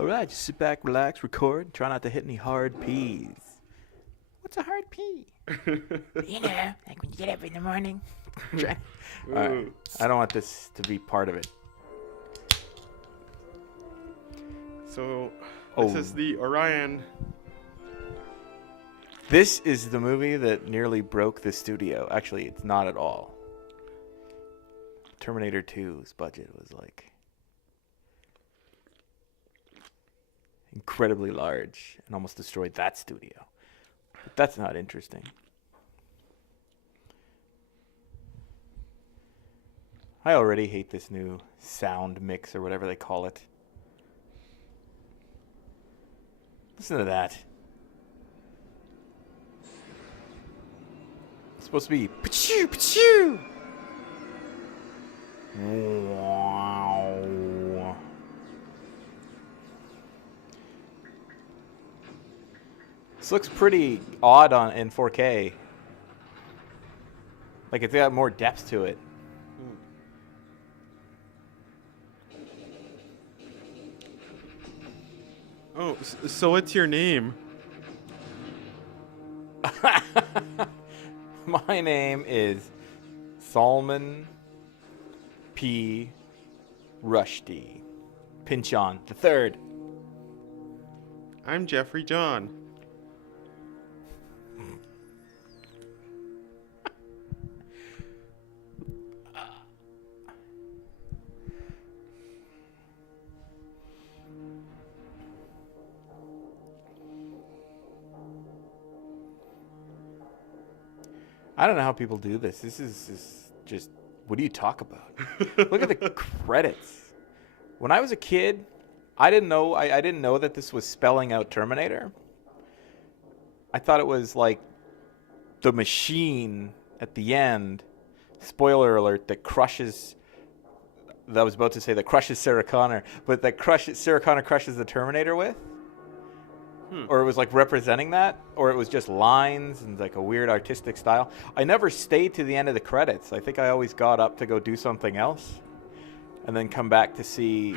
All right, just sit back, relax, record. Try not to hit any hard P's. What's a hard P? You know, like when you get up in the morning. All right, I don't want this to be part of it. So, this is the Orion. This is the movie that nearly broke the studio. Actually, it's not at all. Terminator 2's budget was like incredibly large and almost destroyed that studio. But that's not interesting. I already hate this new sound mix or whatever they call it. Listen to that. It's supposed to be pa-choo, pa-choo. Wow. This looks pretty odd in 4K. Like it's got more depth to it. Oh, so what's your name? My name is Salman P. Rushdie Pinchon III. I'm Jeffrey John. I don't know how people do this. This is just, what do you talk about? Look at the credits. When I was a kid, I didn't know that this was spelling out Terminator. I thought it was like the machine at the end, spoiler alert, that crushes Sarah Connor, but Sarah Connor crushes the Terminator with. Or it was like representing that, or it was just lines and like a weird artistic style. I never stayed to the end of the credits. I think I always got up to go do something else and then come back to see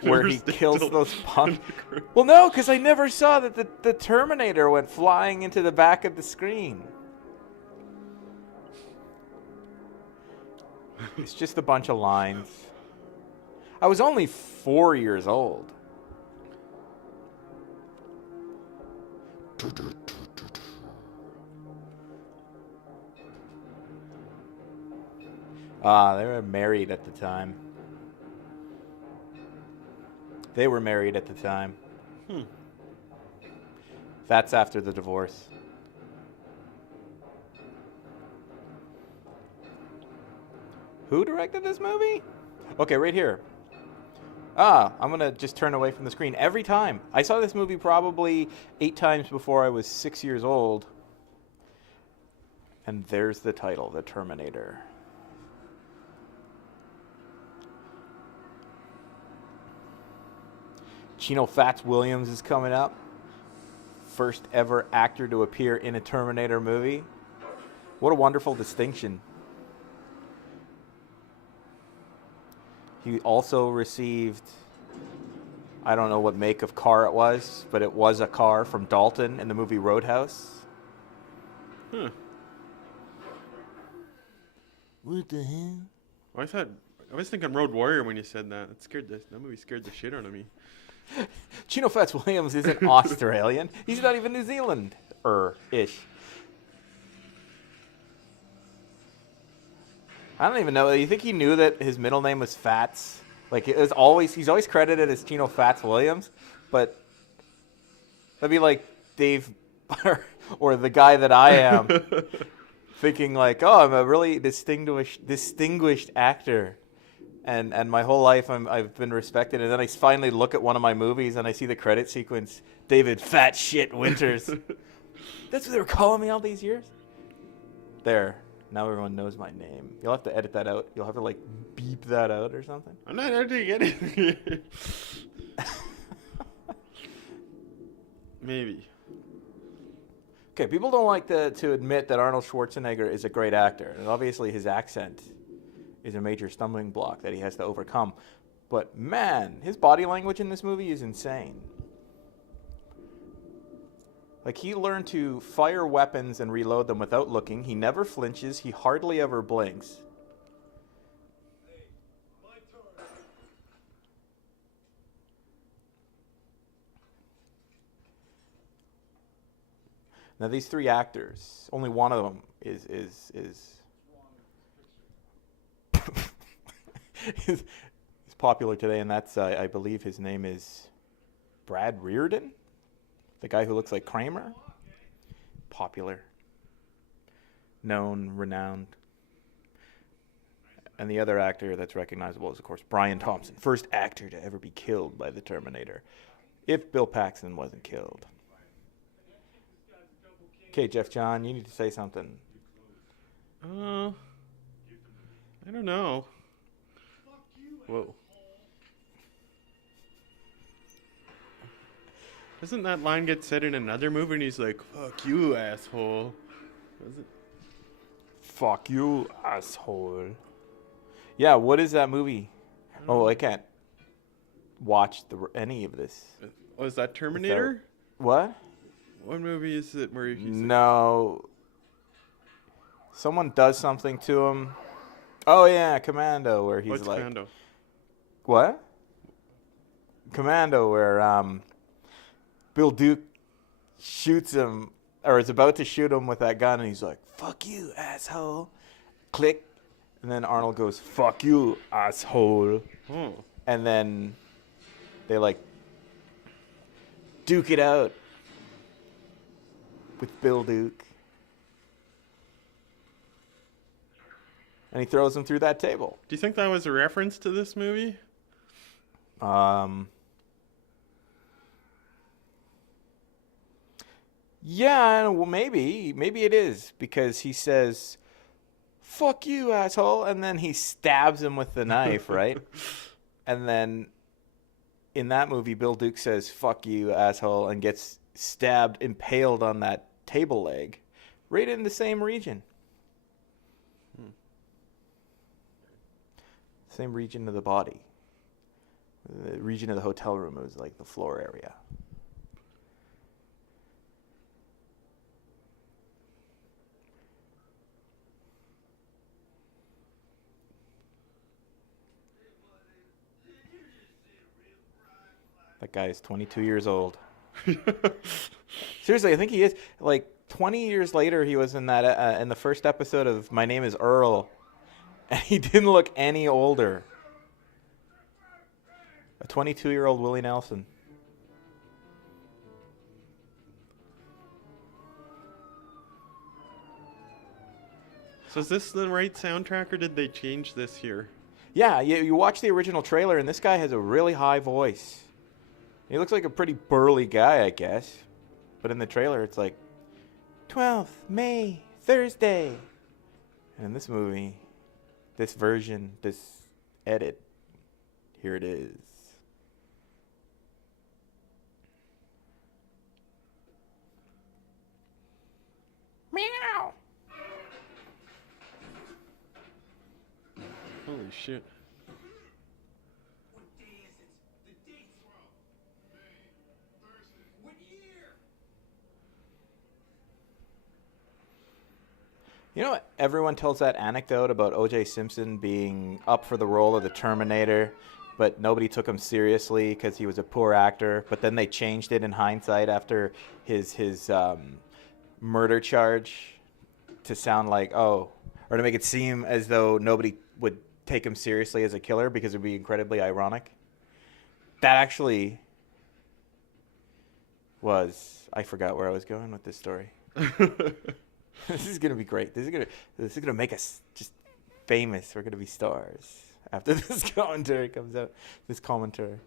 where he kills those punks. Well, no, because I never saw that the Terminator went flying into the back of the screen. It's just a bunch of lines. I was only 4 years old. They were married at the time. That's after the divorce. Who directed this movie? Okay, right here. I'm going to just turn away from the screen every time. I saw this movie probably 8 times before I was 6 years old. And there's the title, The Terminator. Chino Fats Williams is coming up. First ever actor to appear in a Terminator movie. What a wonderful distinction. He also received, I don't know what make of car it was, but it was a car from Dalton in the movie Roadhouse. What the hell? I was thinking Road Warrior when you said that. That movie scared the shit out of me. Chino Fats Williams isn't Australian. He's not even New Zealand-ish. I don't even know. You think he knew that his middle name was Fats? Like he's always credited as Chino Fats Williams, but that'd be like Dave or the guy that I am thinking like, oh, I'm a really distinguished actor, and my whole life I've been respected, and then I finally look at one of my movies and I see the credit sequence, David Fat Shit Winters. That's what they were calling me all these years. There. Now everyone knows my name. You'll have to edit that out. You'll have to like beep that out or something. I'm not editing anything. Maybe. Okay, people don't like to admit that Arnold Schwarzenegger is a great actor. And obviously his accent is a major stumbling block that he has to overcome. But man, his body language in this movie is insane. Like, he learned to fire weapons and reload them without looking. He never flinches. He hardly ever blinks. Now, these three actors, only one of them is is popular today, and that's, I believe his name is Brad Reardon, the guy who looks like Kramer. Popular, known, renowned. And the other actor that's recognizable is, of course, Brian Thompson, first actor to ever be killed by the Terminator, if Bill Paxton wasn't killed. Okay, Jeff John, you need to say something. I don't know. Whoa. Doesn't that line get said in another movie and he's like, fuck you, asshole? Does it? Fuck you, asshole. Yeah, what is that movie? Oh, I can't watch any of this. Oh, is that Terminator? What? What movie is it where he's No. Someone does something to him. Oh, yeah, Commando, where he's What's like... Commando? What? Commando, where Bill Duke shoots him, or is about to shoot him with that gun, and he's like, fuck you, asshole. Click. And then Arnold goes, fuck you, asshole. Oh. And then they, like, duke it out with Bill Duke. And he throws him through that table. Do you think that was a reference to this movie? Yeah, well, maybe it is, because he says, fuck you, asshole, and then he stabs him with the knife, right? And then in that movie, Bill Duke says, fuck you, asshole, and gets stabbed, impaled on that table leg, right in the same region. Same region of the body. The region of the hotel room was like the floor area. That guy is 22 years old. Seriously, I think he is. Like 20 years later, he was in that in the first episode of My Name Is Earl, and he didn't look any older. A 22-year-old Willie Nelson. So is this the right soundtrack, or did they change this here? Yeah, you watch the original trailer, and this guy has a really high voice. He looks like a pretty burly guy, I guess. But in the trailer, it's like, 12th May, Thursday. And in this movie, this version, this edit, here it is. Meow. Holy shit. What day is it? The date's wrong. May, Thursday. What year? You know what? Everyone tells that anecdote about O.J. Simpson being up for the role of the Terminator, but nobody took him seriously because he was a poor actor. But then they changed it in hindsight after his murder charge to sound like, or to make it seem as though nobody would take him seriously as a killer because it would be incredibly ironic. That actually was... I forgot where I was going with this story. This is gonna be great. This is gonna make us just famous. We're gonna be stars after this commentary comes out. This commentary,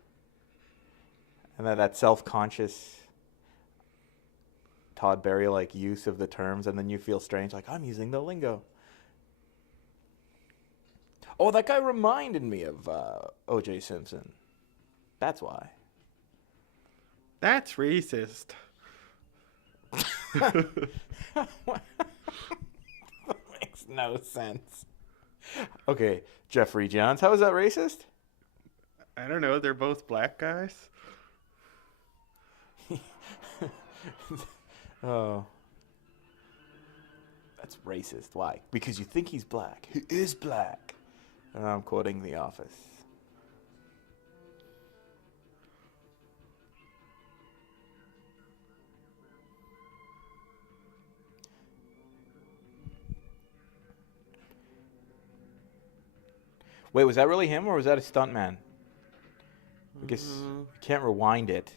and that self-conscious Todd Berry-like use of the terms, and then you feel strange, like I'm using the lingo. Oh, that guy reminded me of O.J. Simpson. That's why. That's racist. That makes no sense. Okay, Jeffrey Johns, how is that racist? I don't know. They're both black guys. Oh. That's racist. Why? Because you think he's black. He is black. And I'm quoting The Office. Wait, was that really him or was that a stuntman? I guess you can't rewind it.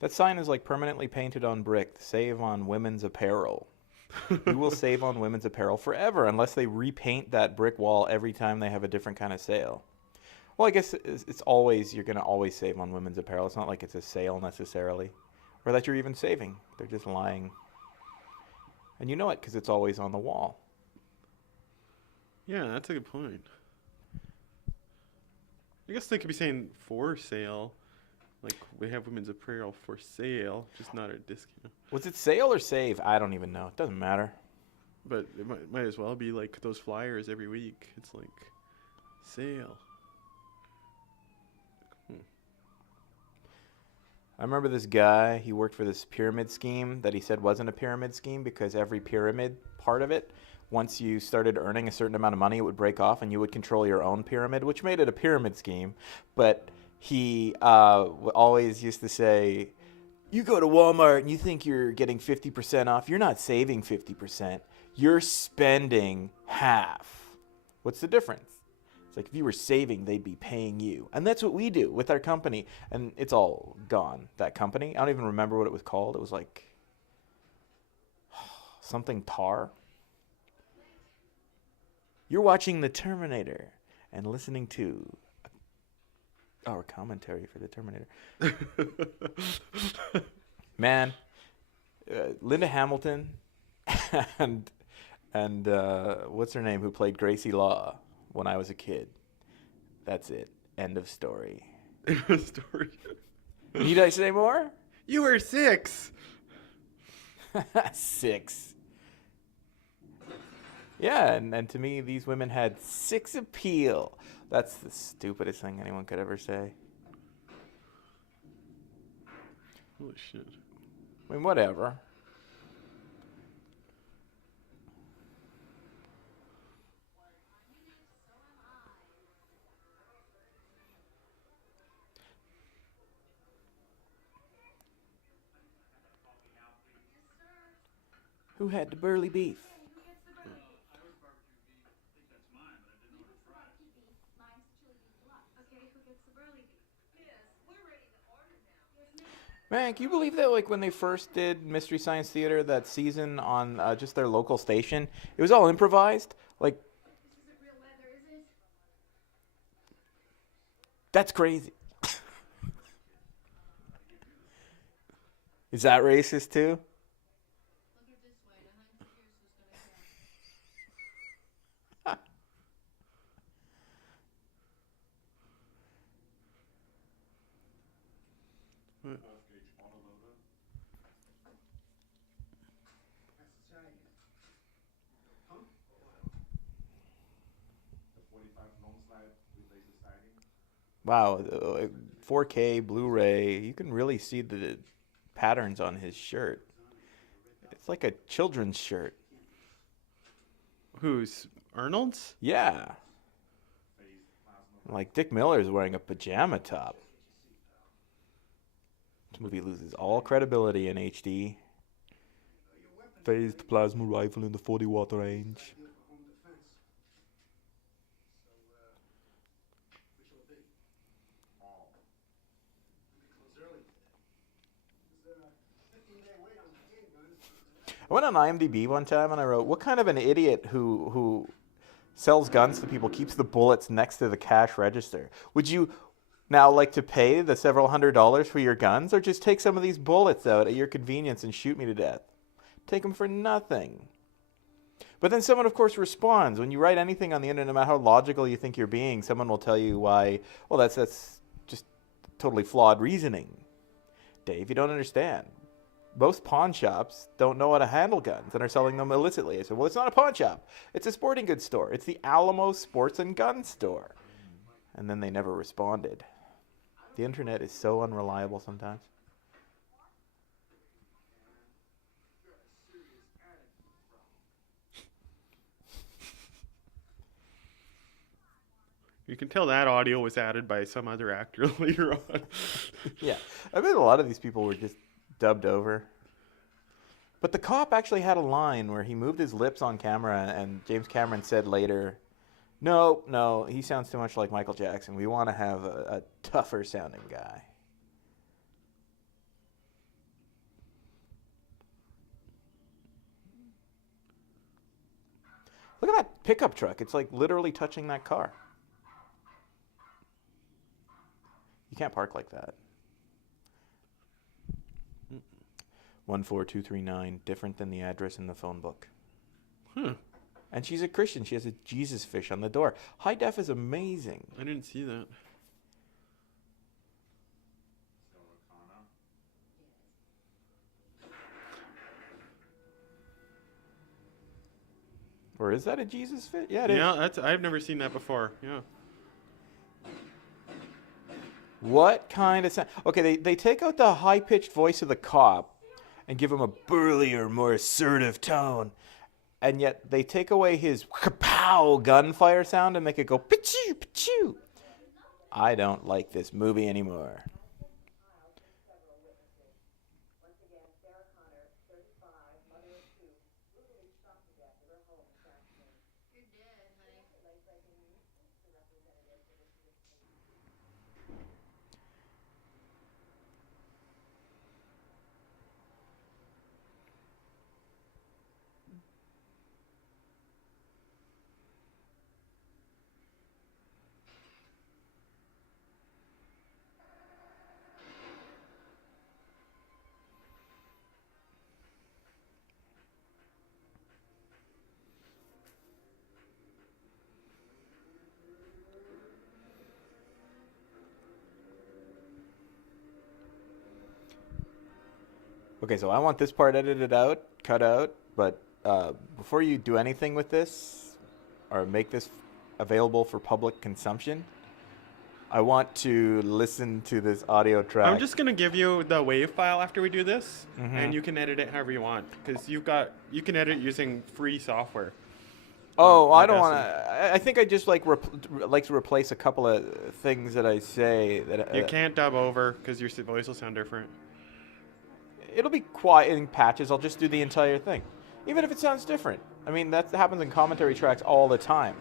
That sign is like permanently painted on brick. Save on women's apparel. You will save on women's apparel forever unless they repaint that brick wall every time they have a different kind of sale. Well, I guess it's always, you're going to always save on women's apparel. It's not like it's a sale necessarily. Or that you're even saving. They're just lying. And you know it because it's always on the wall. Yeah, that's a good point. I guess they could be saying for sale. Like, we have women's apparel for sale, just not at a discount. Was it sale or save? I don't even know. It doesn't matter. But it might as well be like those flyers every week. It's like, sale. I remember this guy, he worked for this pyramid scheme that he said wasn't a pyramid scheme because every pyramid part of it, once you started earning a certain amount of money, it would break off and you would control your own pyramid, which made it a pyramid scheme. But he always used to say, you go to Walmart and you think you're getting 50% off. You're not saving 50%. You're spending half. What's the difference? It's like if you were saving, they'd be paying you. And that's what we do with our company. And it's all gone, that company. I don't even remember what it was called. It was like something tar. You're watching the Terminator and listening to our commentary for the Terminator. Man, Linda Hamilton and what's her name who played Gracie Law when I was a kid. That's it. End of story. Story. Need I say more? You were 6. 6. Yeah, and to me, these women had 6 appeal. That's the stupidest thing anyone could ever say. Holy shit. I mean, whatever. Who had the burly beef? Man, can you believe that, like, when they first did Mystery Science Theater, that season on just their local station, it was all improvised? Like, that's crazy. Is that racist, too? Wow, 4K Blu-ray, you can really see the patterns on his shirt. It's like a children's shirt. Who's Arnold's? Yeah. Like Dick Miller's wearing a pajama top. This movie loses all credibility in HD. Phased plasma rifle in the 40-watt range. I went on IMDb one time and I wrote, what kind of an idiot who sells guns to people keeps the bullets next to the cash register? Would you now like to pay the several $100s for your guns, or just take some of these bullets out at your convenience and shoot me to death? Take them for nothing. But then someone, of course, responds. When you write anything on the internet, no matter how logical you think you're being, someone will tell you why, well, that's just totally flawed reasoning. Dave, you don't understand. Most pawn shops don't know how to handle guns and are selling them illicitly. I said, well, it's not a pawn shop. It's a sporting goods store. It's the Alamo Sports and Gun Store. And then they never responded. The internet is so unreliable sometimes. You can tell that audio was added by some other actor later on. Yeah. I bet a lot of these people were just dubbed over. But the cop actually had a line where he moved his lips on camera, and James Cameron said later, no, he sounds too much like Michael Jackson. We want to have a tougher sounding guy. Look at that pickup truck. It's like literally touching that car. You can't park like that. 14239, different than the address in the phone book. And she's a Christian. She has a Jesus fish on the door. High def is amazing. I didn't see that. Or is that a Jesus fish? Yeah, it is. Yeah, I've never seen that before. Yeah. What kind of sound? Okay, they take out the high-pitched voice of the cop and give him a burlier, more assertive tone. And yet they take away his kapow gunfire sound and make it go pichoo, pichoo. I don't like this movie anymore. Okay, so I want this part edited out, cut out, but before you do anything with this or make this available for public consumption, I want to listen to this audio track. I'm just gonna give you the WAV file after we do this, and you can edit it however you want, because you can edit using free software. Oh, I like don't us want to. I think I just like to replace a couple of things that I say that You can't dub over because your voice will sound different. It'll be quiet in patches. I'll just do the entire thing, even if it sounds different. I mean, that happens in commentary tracks all the time.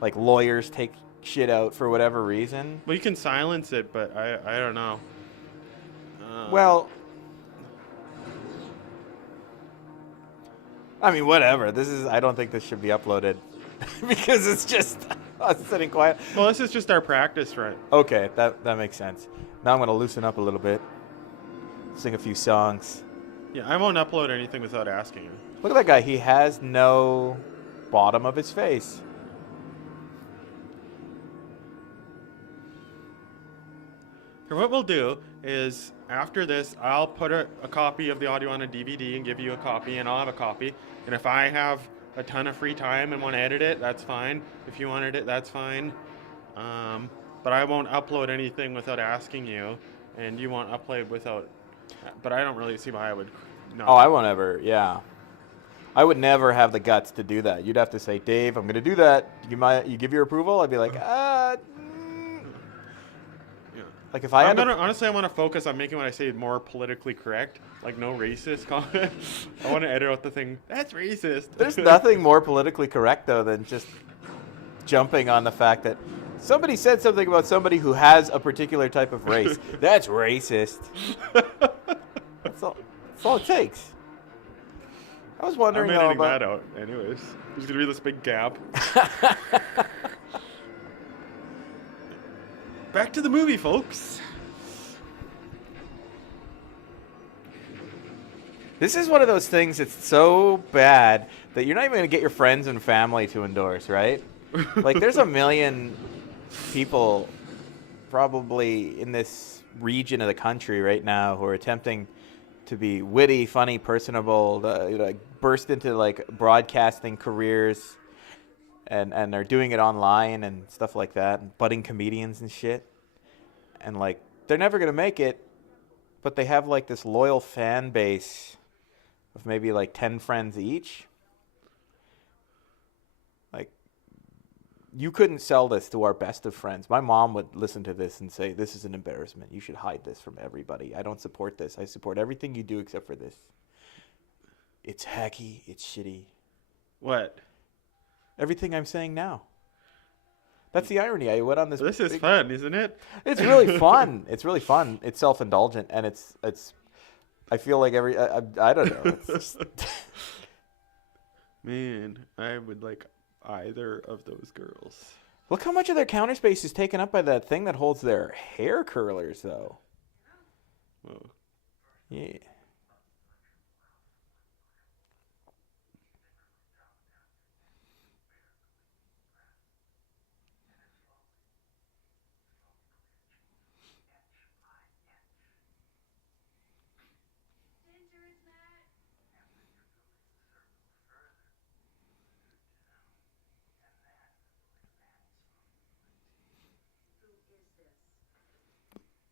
Like lawyers take shit out for whatever reason. Well, you can silence it, but I don't know. Well, I mean, whatever. I don't think this should be uploaded because it's just us sitting quiet. Well, this is just our practice, right? Okay, that makes sense. Now I'm going to loosen up a little bit. Sing a few songs. Yeah, I won't upload anything without asking you. Look at that guy. He has no bottom of his face. Here, what we'll do is, after this, I'll put a copy of the audio on a DVD and give you a copy, and I'll have a copy. And if I have a ton of free time and want to edit it, that's fine. If you want to edit it, that's fine. But I won't upload anything without asking you, and you won't upload without... But I don't really see why I would not. Oh, I won't ever, yeah. I would never have the guts to do that. You'd have to say, Dave, I'm going to do that. You give your approval? I'd be like, Yeah. Like if I had honestly, I want to focus on making what I say more politically correct. Like no racist comment. I want to edit out the thing, that's racist. There's nothing more politically correct, though, than just jumping on the fact that somebody said something about somebody who has a particular type of race. That's racist. That's all it takes. I was wondering I'm though editing about... that out anyways. There's going to be this big gap. Back to the movie, folks. This is one of those things that's so bad that you're not even going to get your friends and family to endorse, right? Like, there's a million people probably in this region of the country right now who are attempting to be witty, funny, personable, burst into like broadcasting careers, and they're doing it online and stuff like that, and budding comedians and shit. And like they're never gonna make it, but they have like this loyal fan base of maybe like 10 friends each. Like, you couldn't sell this to our best of friends. My mom would listen to this and say, this is an embarrassment. You should hide this from everybody. I don't support this. I support everything you do except for this. It's hacky. It's shitty. What? Everything I'm saying now. That's the irony. I went on this. This is fun, isn't it? It's really fun. It's really fun. It's self-indulgent, and it's. I feel like I don't know. It's just Man, I would like either of those girls. Look how much of their counter space is taken up by that thing that holds their hair curlers, though. Whoa. Yeah.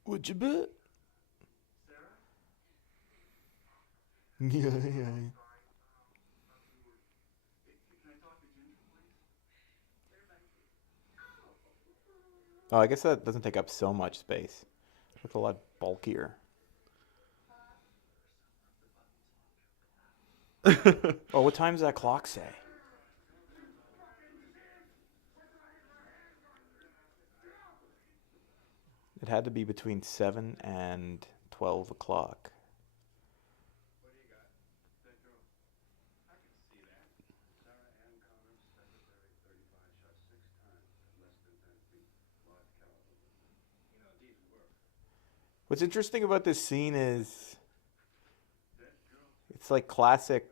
Would you bet? Yeah. Oh, I guess that doesn't take up so much space. It's a lot bulkier. Oh, what time does that clock say? It had to be between 7 and 12 o'clock. What's interesting about this scene is it's like classic,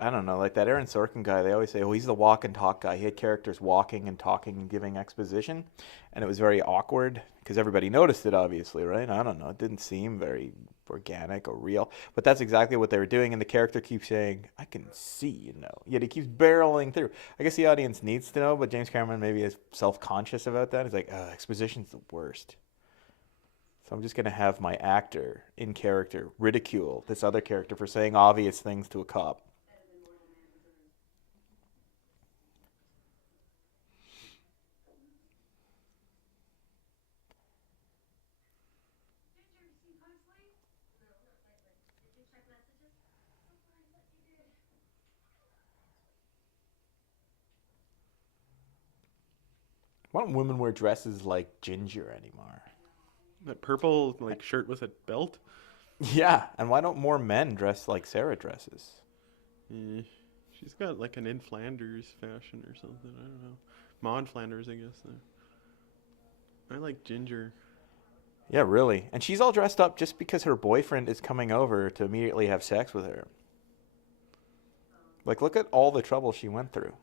I don't know, like that Aaron Sorkin guy. They always say, oh, he's the walk and talk guy. He had characters walking and talking and giving exposition. And it was very awkward because everybody noticed it, obviously, right? I don't know. It didn't seem very organic or real. But that's exactly what they were doing. And the character keeps saying, I can see, you know. Yet he keeps barreling through. I guess the audience needs to know, but James Cameron maybe is self-conscious about that. He's like, exposition's the worst. So I'm just going to have my actor in character ridicule this other character for saying obvious things to a cop. Why don't women wear dresses like Ginger anymore? That purple like shirt with a belt. Yeah, and why don't more men dress like Sarah dresses? Eh, she's got like an in Flanders fashion or something. I don't know. Maud Flanders, I guess. I like Ginger. Yeah, really. And she's all dressed up just because her boyfriend is coming over to immediately have sex with her. Like, look at all the trouble she went through.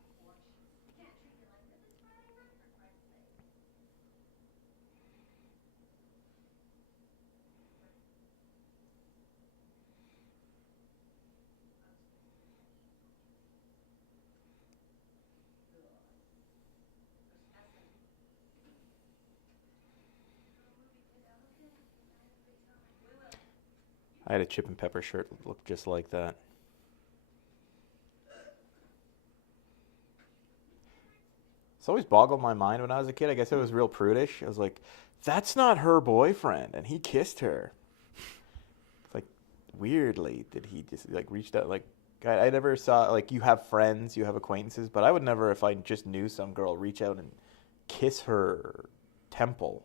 I had a chip and pepper shirt that looked just like that. It's always boggled my mind when I was a kid. I guess I was real prudish. I was like, that's not her boyfriend, and he kissed her. It's like, weirdly, did he just like reached out? Like, I never saw, like, you have friends, you have acquaintances, but I would never, if I just knew some girl, reach out and kiss her temple.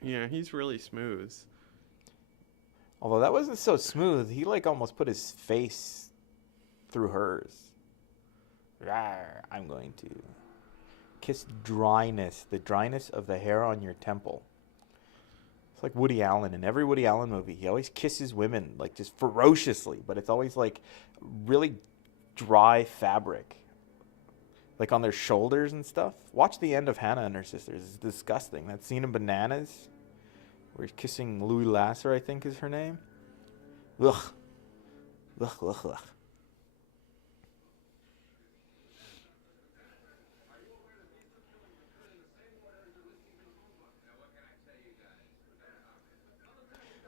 Yeah, he's really smooth. Although that wasn't so smooth. He like almost put his face through hers. Rawr, I'm going to kiss dryness, the dryness of the hair on your temple. It's like Woody Allen. In every Woody Allen movie, he always kisses women like just ferociously, but it's always like really dry fabric. like on their shoulders and stuff. Watch the end of Hannah and Her Sisters. It's disgusting. That scene in Bananas where he's kissing Louis Lasser, I think is her name. Ugh. Ugh, ugh, ugh.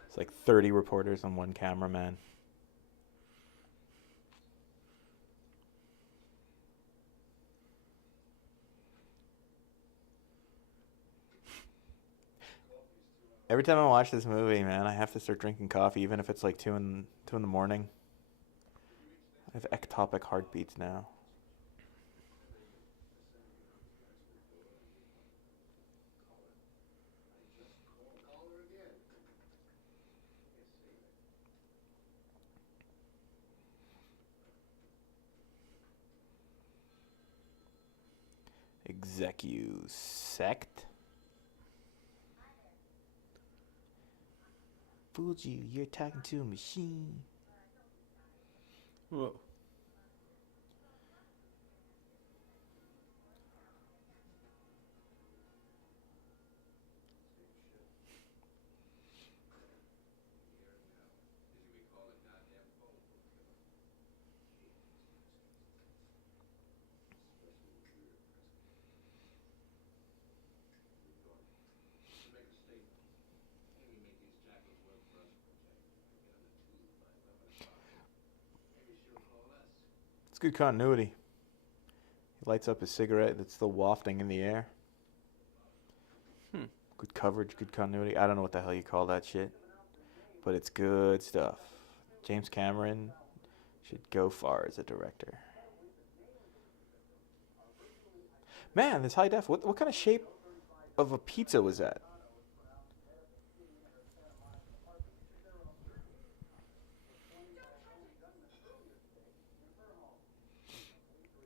It's like 30 reporters on one cameraman. Every time I watch this movie, man, I have to start drinking coffee, even if it's like 2 in the morning. I have ectopic heartbeats now. Execu sect. Fooled you. You're talking to a machine. Whoa. It's good continuity. He lights up his cigarette that's still wafting in the air. Good coverage, good continuity. I don't know what the hell you call that shit, but it's good stuff. James Cameron should go far as a director. Man, this high def. What kind of shape of a pizza was that?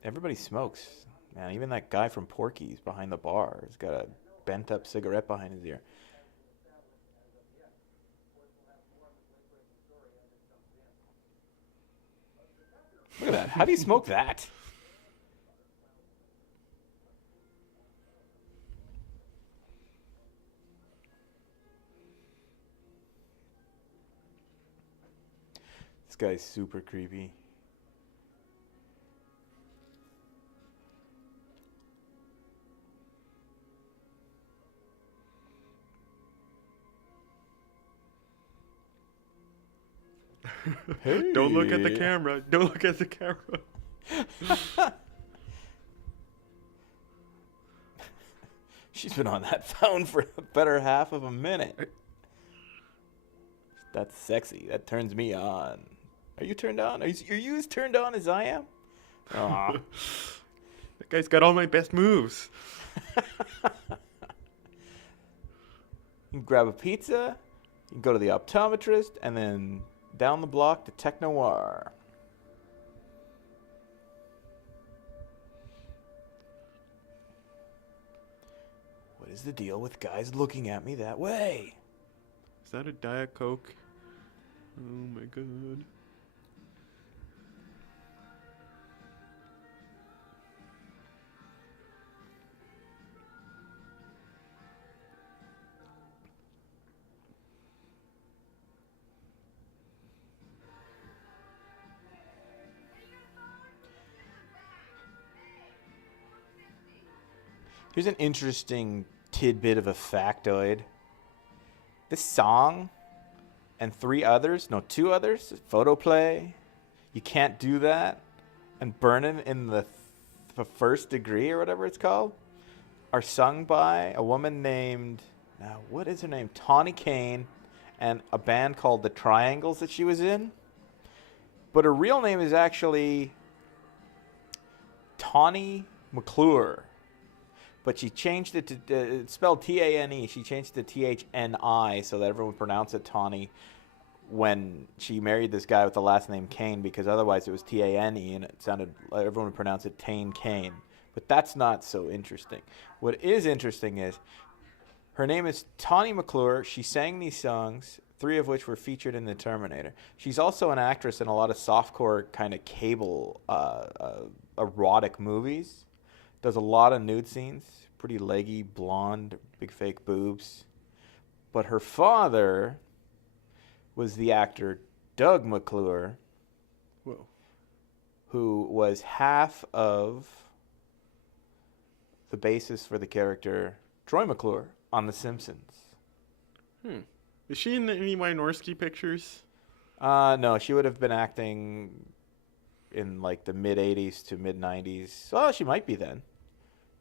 Everybody smokes, man. Even that guy from Porky's behind the bar has got a bent up cigarette behind his ear. Look at that. How do you smoke that? This guy's super creepy. Hey. Don't look at the camera. Don't look at the camera. She's been on that phone for a better half of a minute. That's sexy. That turns me on. Are you turned on? Are you as turned on as I am? Aw. That guy's got all my best moves. You can grab a pizza, you can go to the optometrist, and then down the block to Tech Noir. What is the deal with guys looking at me that way? Is that a Diet Coke? Oh my god. Here's an interesting tidbit of a factoid. This song and two others, Photoplay, You Can't Do That, and Burnin' in the First Degree, or whatever it's called, are sung by a woman named, now what is her name? Tawny Kane, and a band called The Triangles that she was in. But her real name is actually Tawny McClure. But she changed it to, it's spelled T-A-N-E. She changed it to T-H-N-I so that everyone would pronounce it Tawny when she married this guy with the last name Kane, because otherwise it was T-A-N-E and it sounded like everyone would pronounce it Tane Kane. But that's not so interesting. What is interesting is her name is Tawny McClure. She sang these songs, 3 of which were featured in the Terminator. She's also an actress in a lot of softcore kind of cable erotic movies. Does a lot of nude scenes. Pretty leggy, blonde, big fake boobs. But her father was the actor Doug McClure, Whoa. who was half of the basis for the character Troy McClure on The Simpsons. Is she in any Wynorski pictures? No, she would have been acting in like the mid 80s to mid 90s. Well, she might be then.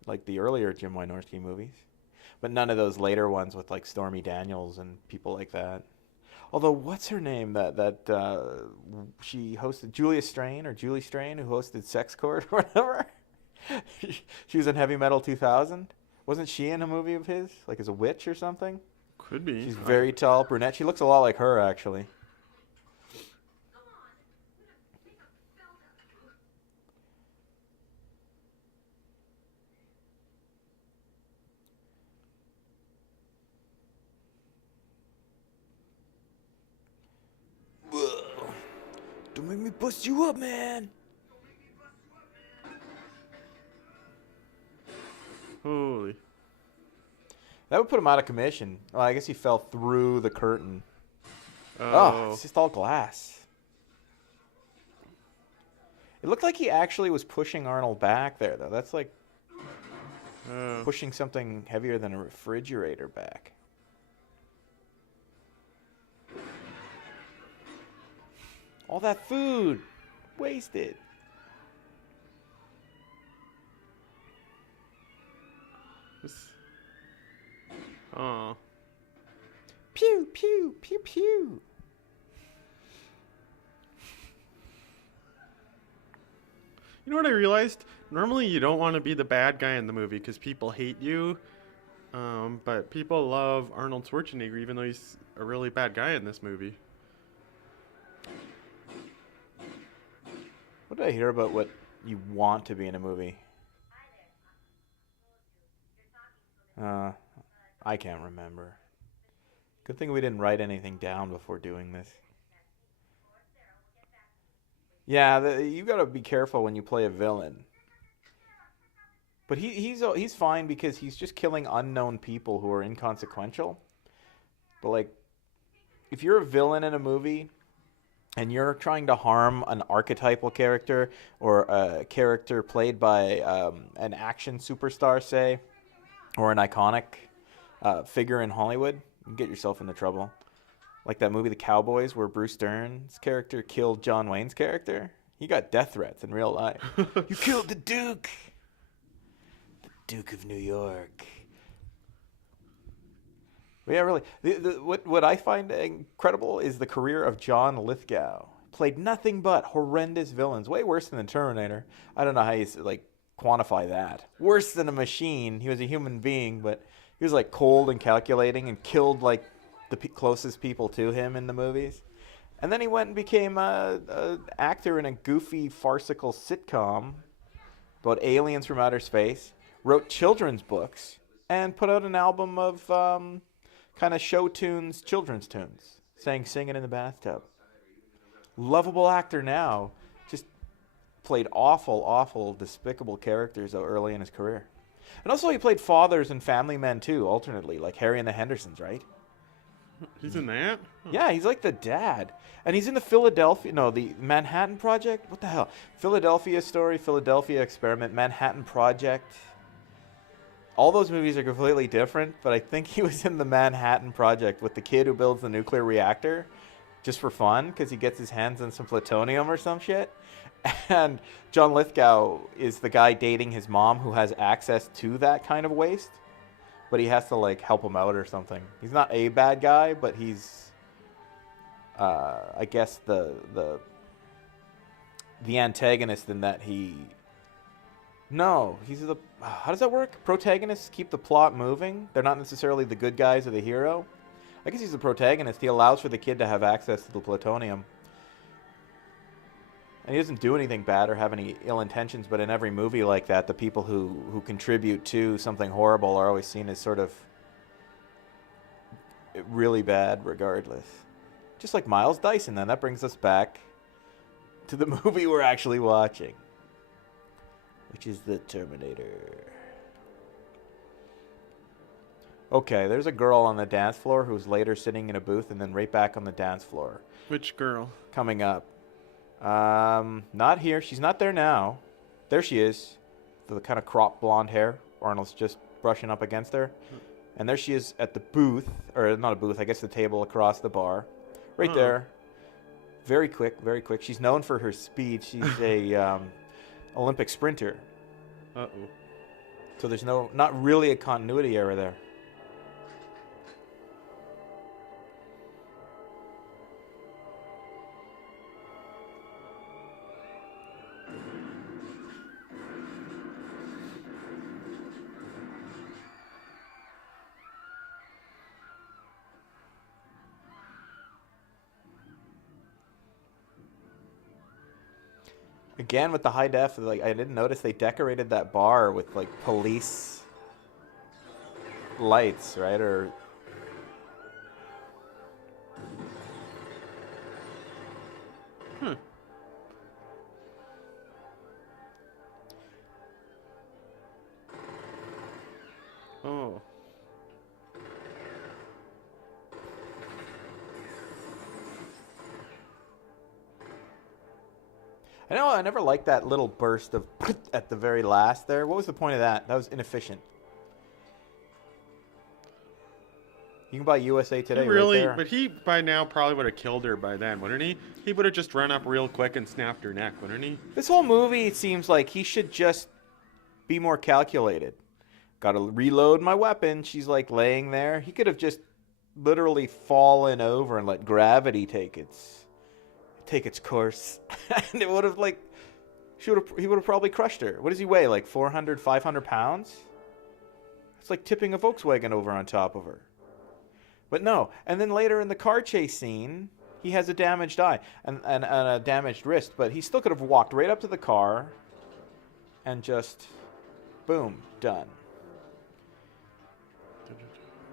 Like the earlier Jim Wynorski movies. But none of those later ones with like Stormy Daniels and people like that. Although, what's her name that she hosted? Julia Strain or Julie Strain, who hosted Sex Court or whatever? She was in Heavy Metal 2000. Wasn't she in a movie of his? Like as a witch or something? Could be. She's very tall, brunette. She looks a lot like her, actually. Don't make me bust you up, man. Holy. That would put him out of commission. Well, I guess he fell through the curtain. Oh, it's just all glass. It looked like he actually was pushing Arnold back there, though. That's like pushing something heavier than a refrigerator back. All that food. Wasted. Oh. Pew, pew, pew, pew. You know what I realized? Normally you don't want to be the bad guy in the movie because people hate you. But people love Arnold Schwarzenegger even though he's a really bad guy in this movie. What did I hear about what you want to be in a movie? I can't remember. Good thing we didn't write anything down before doing this. Yeah, you gotta be careful when you play a villain. But he's fine because he's just killing unknown people who are inconsequential. But like, if you're a villain in a movie and you're trying to harm an archetypal character or a character played by an action superstar, say, or an iconic figure in Hollywood, you can get yourself into trouble. Like that movie The Cowboys where Bruce Dern's character killed John Wayne's character. He got death threats in real life. You killed the Duke. The Duke of New York. But yeah, really. What I find incredible is the career of John Lithgow. Played nothing but horrendous villains. Way worse than the Terminator. I don't know how you like quantify that. Worse than a machine. He was a human being, but he was like cold and calculating and killed like the closest people to him in the movies. And then he went and became an actor in a goofy, farcical sitcom about aliens from outer space, wrote children's books, and put out an album of kind of show tunes, children's tunes, sang Singing in the Bathtub. Lovable actor now, just played awful, awful, despicable characters early in his career. And also he played fathers and family men too, alternately, like Harry and the Hendersons, right? He's in that? Huh. Yeah, he's like the dad. And he's in the Manhattan Project? What the hell? Philadelphia Story, Philadelphia Experiment, Manhattan Project. All those movies are completely different, but I think he was in the Manhattan Project with the kid who builds the nuclear reactor just for fun because he gets his hands on some plutonium or some shit. And John Lithgow is the guy dating his mom who has access to that kind of waste. But he has to like help him out or something. He's not a bad guy, but he's, I guess the antagonist in that he. No, he's the. How does that work? Protagonists keep the plot moving. They're not necessarily the good guys or the hero. I guess he's the protagonist. He allows for the kid to have access to the plutonium. And he doesn't do anything bad or have any ill intentions, but in every movie like that, the people who contribute to something horrible are always seen as sort of really bad regardless. Just like Miles Dyson, then. That brings us back to the movie we're actually watching. which is the Terminator. Okay, there's a girl on the dance floor who's later sitting in a booth and then right back on the dance floor. Which girl? Coming up. Not here. She's not there now. There she is. The kind of cropped blonde hair. Arnold's just brushing up against her. And there she is at the booth, or not a booth, I guess the table across the bar. Right there. Very quick, very quick. She's known for her speed. She's a Olympic sprinter. Uh-oh. So there's not really a continuity error there. Again with the high def, like I didn't notice they decorated that bar with like police lights, right? Or Oh. I know I never liked that little burst of at the very last there. What was the point of that? That was inefficient. You can buy USA Today Really? right there. But he, by now, probably would have killed her by then, wouldn't he? He would have just run up real quick and snapped her neck, wouldn't he? This whole movie, it seems like he should just be more calculated. Gotta reload my weapon. She's like laying there. He could have just literally fallen over and let gravity take its course. And it would have like, he would have probably crushed her. What does he weigh? Like 400, 500 pounds? It's like tipping a Volkswagen over on top of her. But no. And then later in the car chase scene, he has a damaged eye and a damaged wrist. But he still could have walked right up to the car and just, boom, done.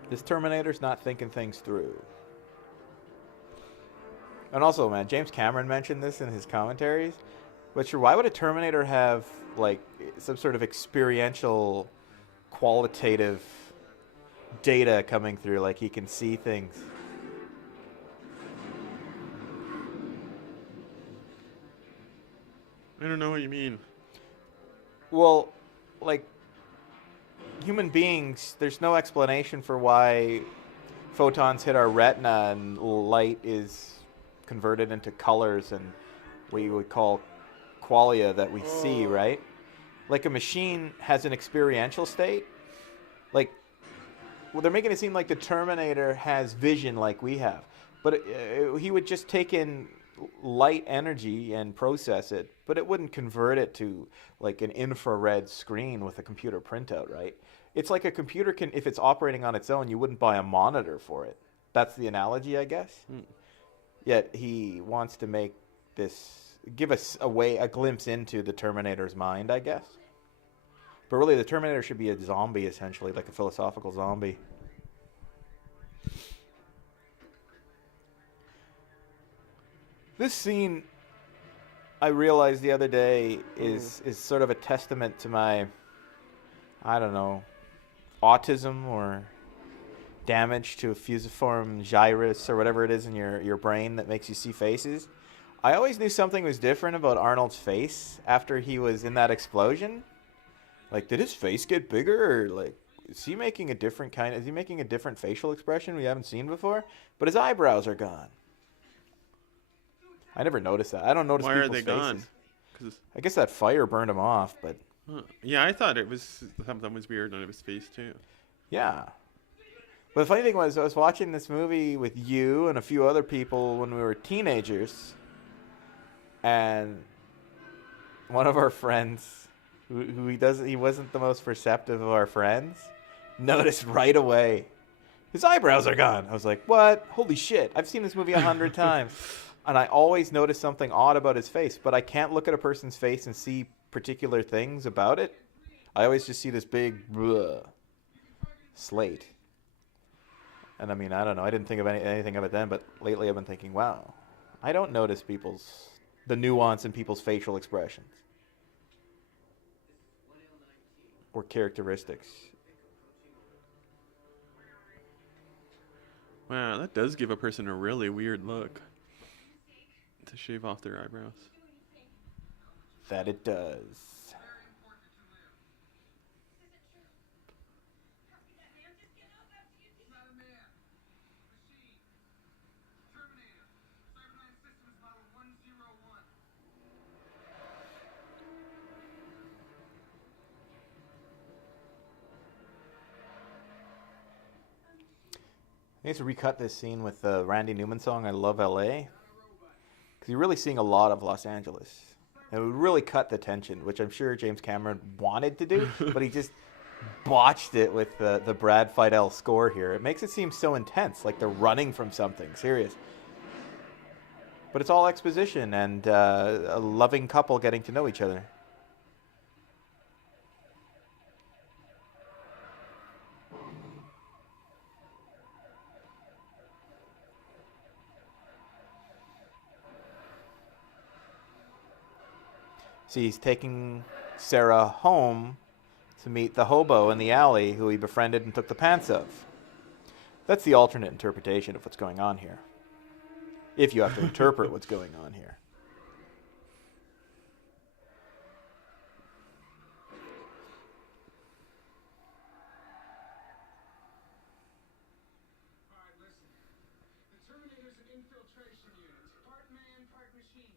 This Terminator's not thinking things through. And also, man, James Cameron mentioned this in his commentaries. But sure, why would a Terminator have, like, some sort of experiential, qualitative data coming through? Like, he can see things. I don't know what you mean. Well, like, human beings, there's no explanation for why photons hit our retina and light is converted into colors and what you would call qualia that we see, right? Like a machine has an experiential state. Like, well, they're making it seem like the Terminator has vision like we have. But he would just take in light energy and process it, but it wouldn't convert it to like an infrared screen with a computer printout, right? It's like a computer can, if it's operating on its own, you wouldn't buy a monitor for it. That's the analogy, I guess. Yet he wants to make this, give us a glimpse into the Terminator's mind, I guess. But really, the Terminator should be a zombie, essentially, like a philosophical zombie. This scene, I realized the other day, is sort of a testament to my, I don't know, autism or damage to a fusiform gyrus or whatever it is in your brain that makes you see faces. I always knew something was different about Arnold's face after he was in that explosion. Like, did his face get bigger, or like, is he making a different facial expression we haven't seen before? But his eyebrows are gone. I never noticed that. I don't notice people's faces. Why are they gone? 'Cause I guess that fire burned him off, but... Yeah, I thought it was something was weird on his face, too. Yeah. But the funny thing was, I was watching this movie with you and a few other people when we were teenagers, and one of our friends, he wasn't the most perceptive of our friends, noticed right away, his eyebrows are gone. I was like, what? Holy shit. I've seen this movie 100 times. And I always notice something odd about his face, but I can't look at a person's face and see particular things about it. I always just see this big slate. And I mean, I don't know. I didn't think of anything of it then, but lately I've been thinking, wow, I don't notice the nuance in people's facial expressions. or characteristics. Wow, that does give a person a really weird look. To shave off their eyebrows. That it does. Very important to live. This isn't true. How could that man just get up after you did? He's not a man. Machine. Terminator. Cyberdyne Systems Model 101. I need to recut this scene with the Randy Newman song "I Love L.A." Not a robot. because you're really seeing a lot of Los Angeles. And it would really cut the tension, which I'm sure James Cameron wanted to do, but he just botched it with the Brad Fiedel score here. It makes it seem so intense, like they're running from something serious. But it's all exposition and a loving couple getting to know each other. See, he's taking Sarah home to meet the hobo in the alley who he befriended and took the pants of. That's the alternate interpretation of what's going on here. If you have to interpret what's going on here. All right, listen. The Terminator's an infiltration unit. Part man, part machine.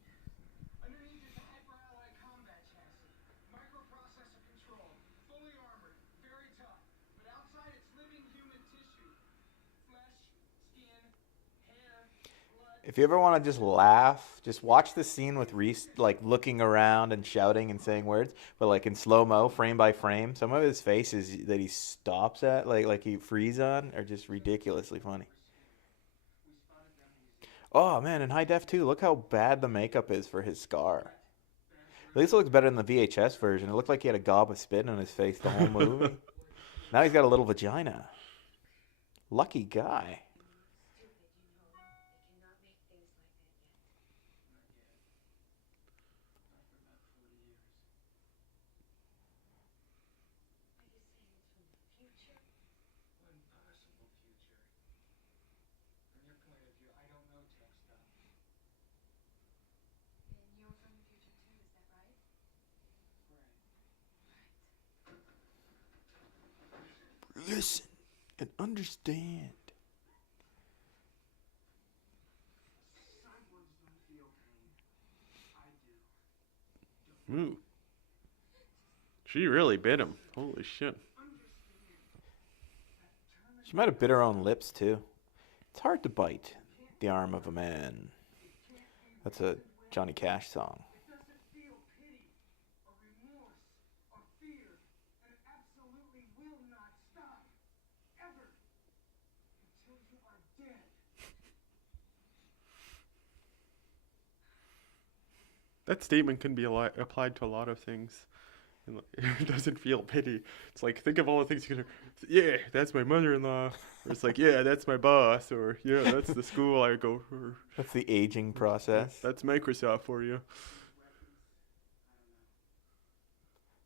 Underneath is a hyper-alloy combat chassis. Microprocessor control. Fully armored. Very tough. But outside it's living human tissue. Flesh, skin, hair, blood. If you ever want to just laugh, just watch the scene with Reese like looking around and shouting and saying words, but like in slow-mo, frame by frame. Some of his faces that he stops at, like he freeze on, are just ridiculously funny. Oh man, in high def too. Look how bad the makeup is for his scar. At least it looks better than the VHS version. It looked like he had a gob of spit on his face the whole movie. Now he's got a little vagina. Lucky guy. One possible future. From your point of view, I don't know tech stuff. And you're from the future too, is that right? Right. Listen and understand. Cyborgs don't feel pain. I do. Ooh. She really bit him. Holy shit. She might have bit her own lips too. It's hard to bite the arm of a man. That's a Johnny Cash song. It doesn't feel pity or remorse or fear, and it absolutely will not stop. Ever. Until you are dead. That statement can be applied to a lot of things. And it doesn't feel pity. It's like, think of all the things you can. Yeah, that's my mother-in-law. Or it's like, yeah, that's my boss. Or yeah, that's the school I go for. That's the aging process. That's Microsoft for you.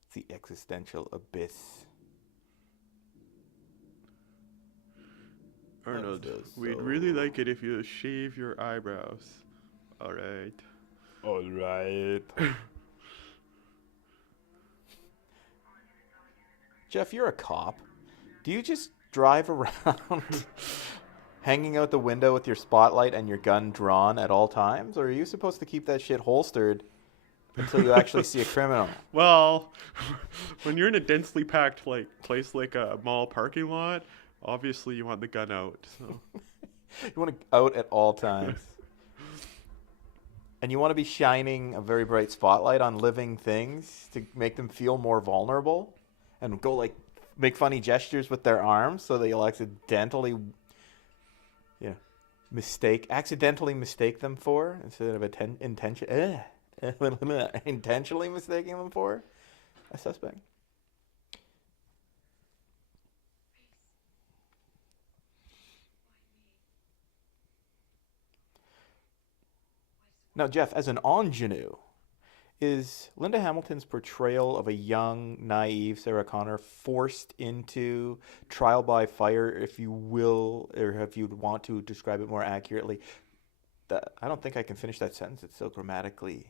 It's the existential abyss. Arnold, does we'd so. really like it if you shave your eyebrows. All right. All right. Jeff, you're a cop. Do you just drive around hanging out the window with your spotlight and your gun drawn at all times? Or are you supposed to keep that shit holstered until you actually see a criminal? Well, when you're in a densely packed place like a mall parking lot, obviously you want the gun out. So. You want it out at all times. And you want to be shining a very bright spotlight on living things to make them feel more vulnerable and go like make funny gestures with their arms so that you'll accidentally accidentally mistake them for instead of intentionally mistaking them for a suspect. Now, Jeff, as an ingenue, Is Linda Hamilton's portrayal of a young, naive Sarah Connor forced into trial by fire, if you will, or if you want to describe it more accurately? I don't think I can finish that sentence. It's so grammatically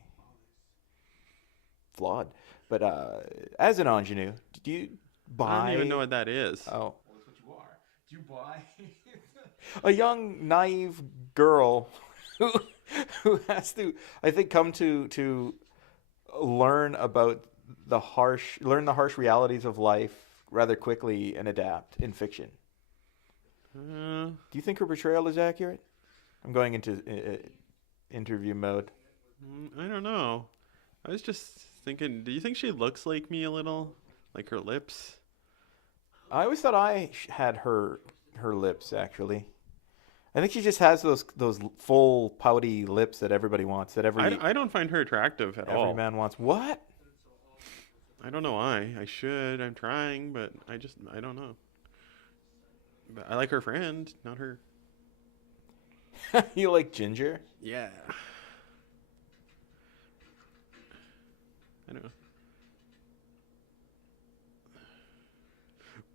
flawed. But as an ingenue, do you buy? I don't even know what that is. Oh, Well, that's what you are. Do you buy? a young, naive girl who who has to, I think, come to learn about the harsh realities of life rather quickly and adapt in fiction. Uh, Do you think her portrayal is accurate? I'm going into interview mode. I don't know. I was just thinking, do you think she looks like me a little? Like her lips? I always thought I had her lips, actually. I think she just has those full pouty lips that everybody wants. That I don't find her attractive at every all. man wants. What? I don't know why. I should. I'm trying, but I don't know. But I like her friend, not her. You like Ginger? Yeah. I don't know.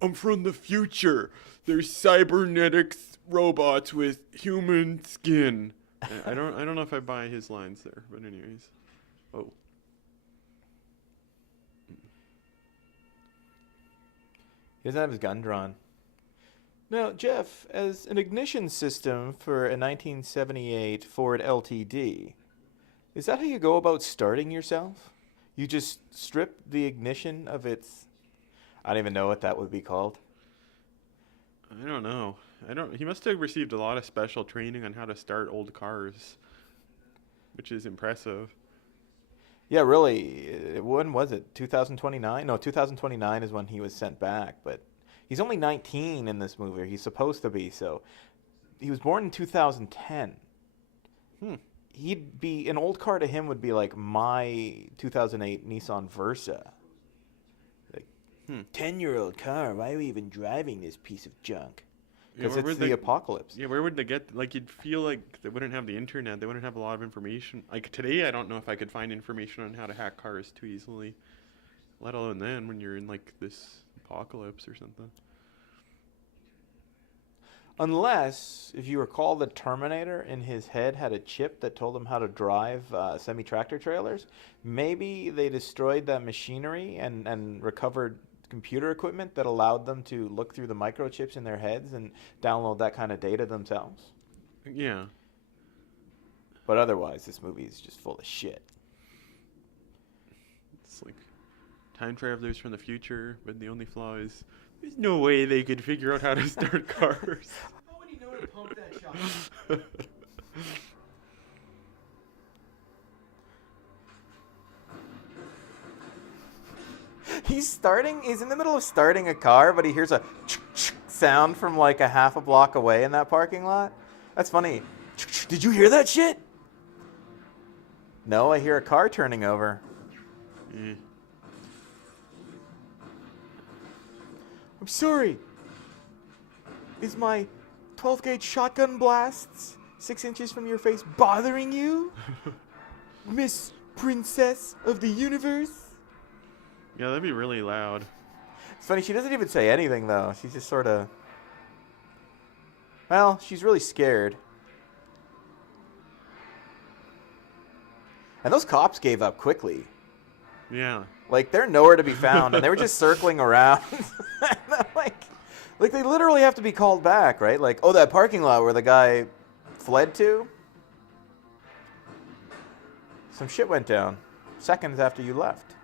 I'm from the future. There's cybernetics robots with human skin. I don't know if I buy his lines there, but anyways. Oh. He doesn't have his gun drawn. Now, Jeff, as an ignition system for a 1978 Ford LTD, is that how you go about starting yourself? You just strip the ignition of its... I don't even know what that would be called. I don't know. He must have received a lot of special training on how to start old cars, which is impressive. Yeah, really. When was it? 2029? No, 2029 is when he was sent back, but he's only 19 in this movie. He's supposed to be, so he was born in 2010. He'd be, an old car to him would be like my 2008 Nissan Versa. Like, 10-year-old car, why are we even driving this piece of junk? Because where it's would the apocalypse. Yeah, where would they get, like, you'd feel like they wouldn't have the internet, they wouldn't have a lot of information. Like, today, I don't know if I could find information on how to hack cars too easily, let alone then when you're in, like, this apocalypse or something. Unless, if you recall, the Terminator in his head had a chip that told him how to drive semi-tractor trailers. Maybe they destroyed that machinery and recovered computer equipment that allowed them to look through the microchips in their heads and download that kind of data themselves. Yeah. But otherwise, this movie is just full of shit. It's like time travelers from the future, but the only flaw is there's no way they could figure out how to start cars. How would he know to pump that shot? He's in the middle of starting a car, but he hears a sound from like a half a block away in that parking lot. That's funny. Did you hear that shit? No, I hear a car turning over. Yeah. I'm sorry. Is my 12 gauge shotgun blasts 6 inches from your face bothering you? Miss Princess of the Universe? Yeah, that'd be really loud. It's funny, she doesn't even say anything, though. She's just sort of... Well, she's really scared. And those cops gave up quickly. Yeah. Like, they're nowhere to be found, and they were just circling around. like, they literally have to be called back, right? Like, oh, that parking lot where the guy fled to? Some shit went down seconds after you left.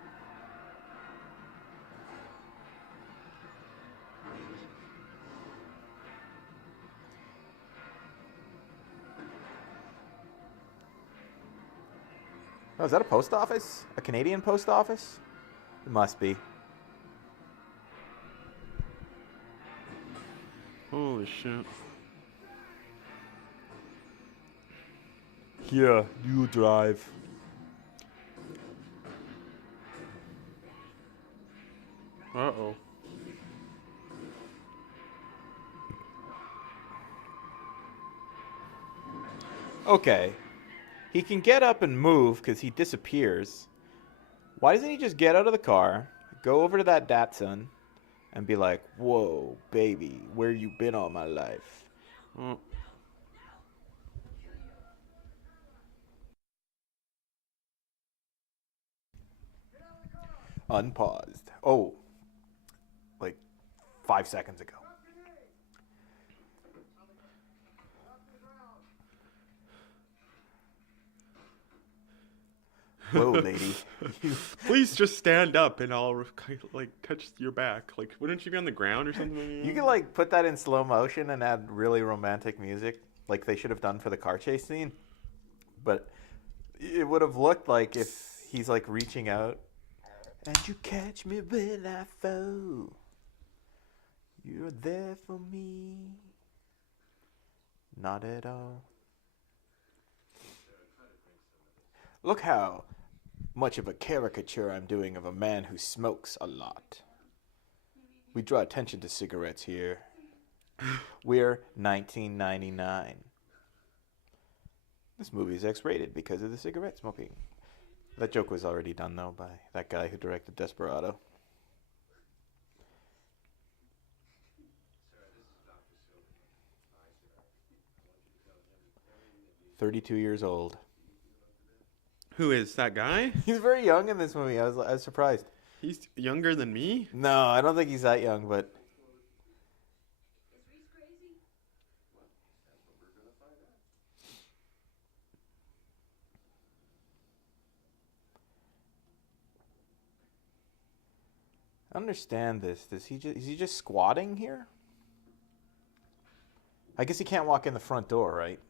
Oh, is that a post office? A Canadian post office? It must be. Holy shit. Yeah, you drive. Uh-oh. Okay. He can get up and move because he disappears, Why doesn't he just get out of the car, go over to that Datsun, and be like, "Whoa, baby, where you been all my life?" Oh, Unpaused. Oh, like 5 seconds ago. Whoa, lady. please just stand up and I'll like touch your back. Like, wouldn't you be on the ground or something? You could like put that in slow motion and add really romantic music, like they should have done for the car chase scene. But it would have looked like if he's like reaching out, and you catch me when I fall. You're there for me. Not at all. Look how much of a caricature I'm doing of a man who smokes a lot. We draw attention to cigarettes here. We're 1999. This movie is X-rated because of the cigarette smoking. That joke was already done, though, by that guy who directed Desperado. Sir, this is Dr. Sylvie. Hi, sir. I want you to tell him everything that we 32 years old. Who is that guy? He's very young in this movie. I was surprised. He's younger than me. No, I don't think he's that young, but Is Reese crazy? That's what we're gonna find out. I understand this. Is he just squatting here? I guess he can't walk in the front door, right?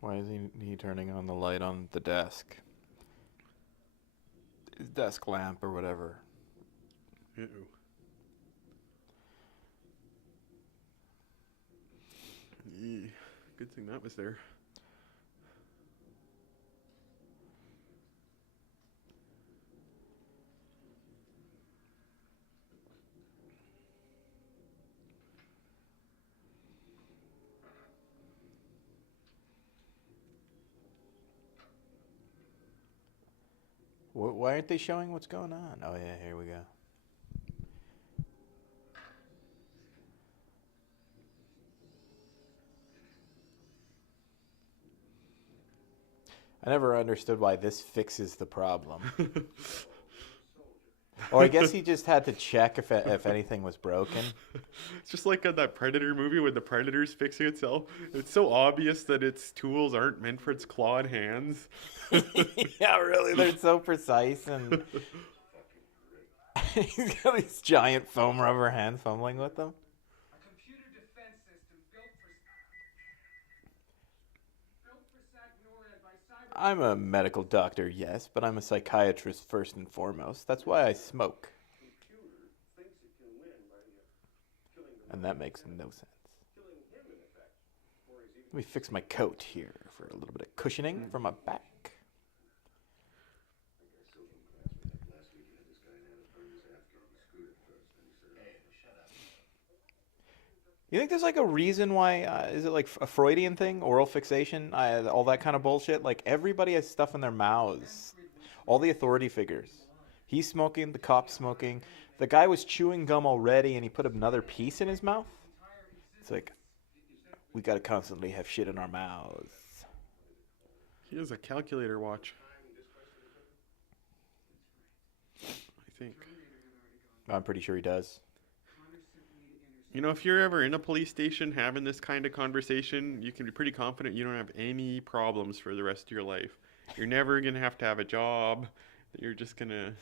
Why is he turning on the light on the desk? His desk lamp or whatever. Ew. Good thing that was there. Why aren't they showing what's going on? Oh yeah, here we go. I never understood why this fixes the problem. Or I guess he just had to check if anything was broken. It's just like in that Predator movie when the Predator's fixing itself. It's so obvious that its tools aren't meant for its clawed hands. Yeah, really, they're so precise, and he's got these giant foam rubber hands fumbling with them. A computer defense system built for SAC-NORAD by cyber. I'm a medical doctor, yes, but I'm a psychiatrist first and foremost. That's why I smoke. computer thinks it can win by killing the And that makes no sense. killing him in effect. Or he's even Let me fix my coat here for a little bit of cushioning for my back. last week he had this guy in Annapurna's after on the scooter first, then he said, "Hey, shut up." You think there's like a reason why? Is it like a Freudian thing, oral fixation, all that kind of bullshit? Like everybody has stuff in their mouths. All the authority figures. He's smoking. The cop's smoking. The guy was chewing gum already, and he put another piece in his mouth. It's like we gotta constantly have shit in our mouths. He has a calculator watch. I think. I'm pretty sure he does. You know, if you're ever in a police station having this kind of conversation, you can be pretty confident you don't have any problems for the rest of your life. You're never going to have a job. You're just going to...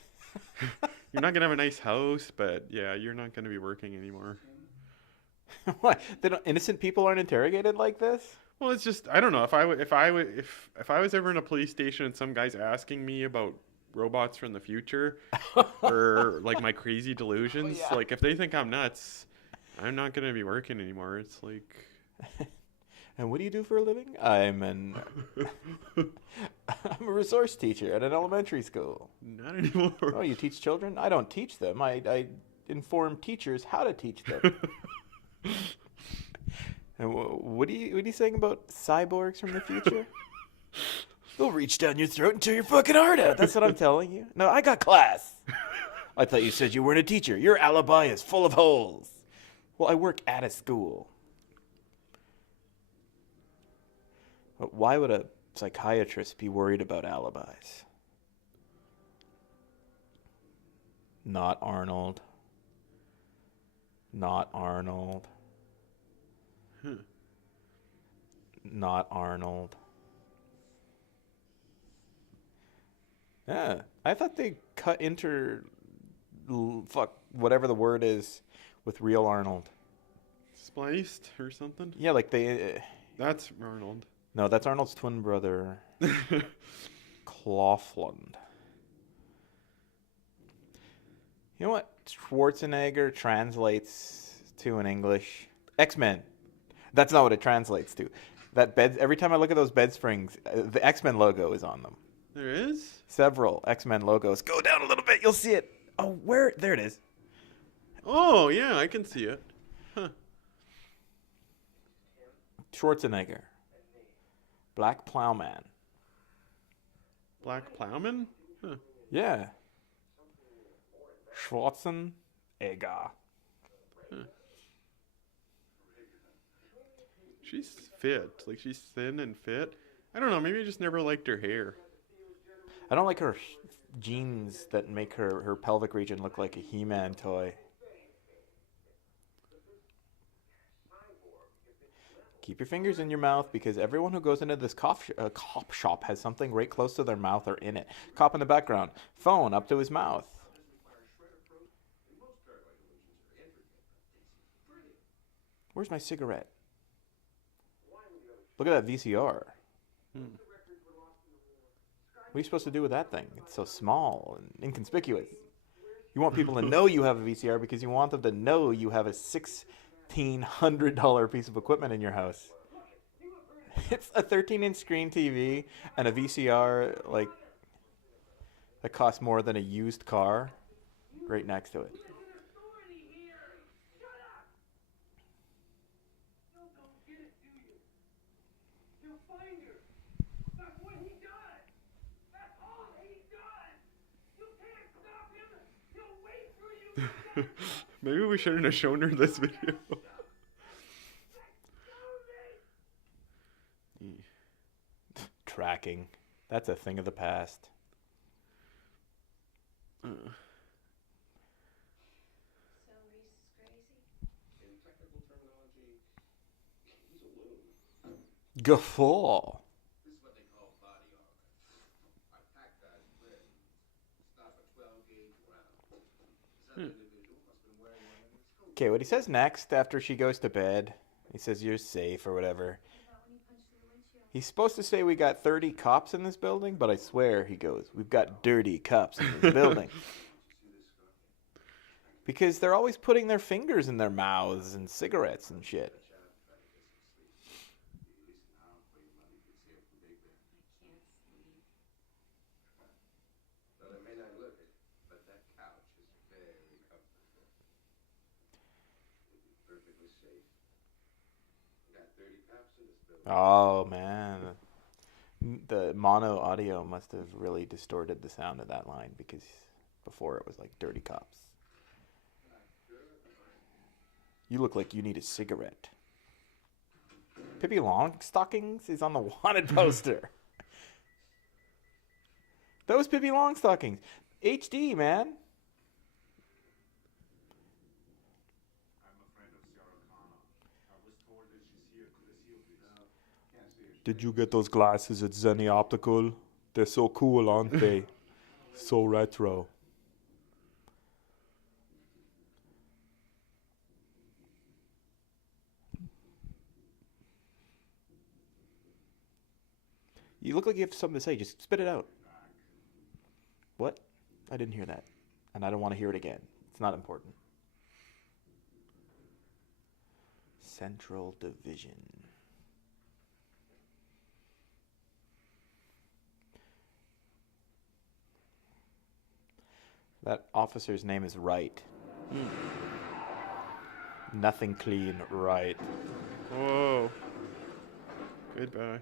You're not going to have a nice house, but yeah, you're not going to be working anymore. What? Innocent people aren't interrogated like this? Well, it's just I don't know if I was ever in a police station and some guy's asking me about robots from the future or like my crazy delusions, like if they think I'm nuts, I'm not gonna be working anymore. It's like And what do you do for a living? I'm I'm a resource teacher at an elementary school. Not anymore. Oh, you teach children? I don't teach them. I inform teachers how to teach them. And what are you saying about cyborgs from the future? They'll reach down your throat and tear your fucking heart out. That's what I'm telling you. No, I got class. I thought you said you weren't a teacher. Your alibi is full of holes. Well, I work at a school. But why would a psychiatrist be worried about alibis? Not Arnold. Not Arnold. Not Arnold. Yeah, I thought they cut fuck whatever the word is with real Arnold. Spliced or something? Yeah, like they. That's Arnold. No, that's Arnold's twin brother, Claflin. You know what Schwarzenegger translates to in English? X-Men. That's not what it translates to. That bed. Every time I look at those bed springs, the X-Men logo is on them. There is? Several X-Men logos. Go down a little bit, you'll see it. Oh, where? There it is. Oh, yeah, I can see it. Huh. Schwarzenegger. Black Plowman. Black Plowman? Huh. Yeah. Schwarzenegger. She's fit. Like, she's thin and fit. I don't know, maybe I just never liked her hair. I don't like her jeans that make her pelvic region look like a He-Man toy. Keep your fingers in your mouth because everyone who goes into this cop shop has something right close to their mouth or in it. Cop in the background. Phone up to his mouth. Where's my cigarette? Look at that VCR. What are you supposed to do with that thing? It's so small and inconspicuous. You want people to know you have a VCR because you want them to know you have a $1,600 piece of equipment in your house. It's a 13-inch screen TV and a VCR like that costs more than a used car right next to it. Authority here! Shut up! You don't get it, do you? He'll find her. That's what he does. That's all he does. You can't stop him. He'll wait for you. Maybe we shouldn't have shown her this video. Tracking. That's a thing of the past. So Reese is crazy? In technical terminology, he's a loon. Guffaw. This is what they call body armor. I pack guys bread. Stop a 12-gauge round. This other individual must have been wearing one in his coat. Okay, what he says next after she goes to bed, he says you're safe or whatever. What about when he punched through the windshield? He's supposed to say we got 30 cops in this building, but I swear, he goes, we've got dirty cops in this building. Because they're always putting their fingers in their mouths and cigarettes and shit. Though it may not look it, but that couch is very comfortable. You'll be perfectly safe. We got 30 cops in this building. Oh, man. The mono audio must have really distorted the sound of that line because before it was like dirty cops. You look like you need a cigarette. Pippi Longstockings is on the wanted poster. Those Pippi Longstockings. HD, man. I'm a friend of Sarah Connor. I was told that she's here. Could I see her, please? Can't see her. Did you get those glasses at Zenny Optical? They're so cool, aren't they? So retro. You look like you have something to say. Just spit it out. What? I didn't hear that. And I don't want to hear it again. It's not important. Central Division. That officer's name is Wright. Nothing clean, Wright. Whoa. Goodbye.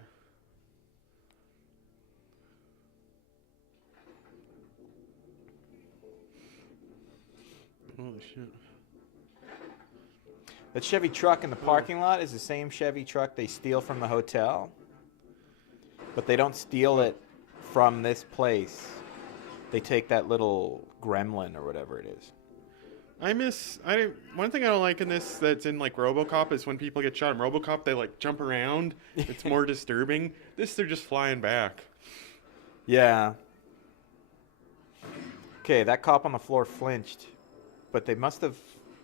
Holy shit. That Chevy truck in the parking lot is the same Chevy truck they steal from the hotel. But they don't steal it from this place. They take that little gremlin or whatever it is. One thing I don't like in this that's in like RoboCop is when people get shot in RoboCop, they like jump around. It's more disturbing. This, they're just flying back. Yeah. Okay, that cop on the floor flinched, but they must have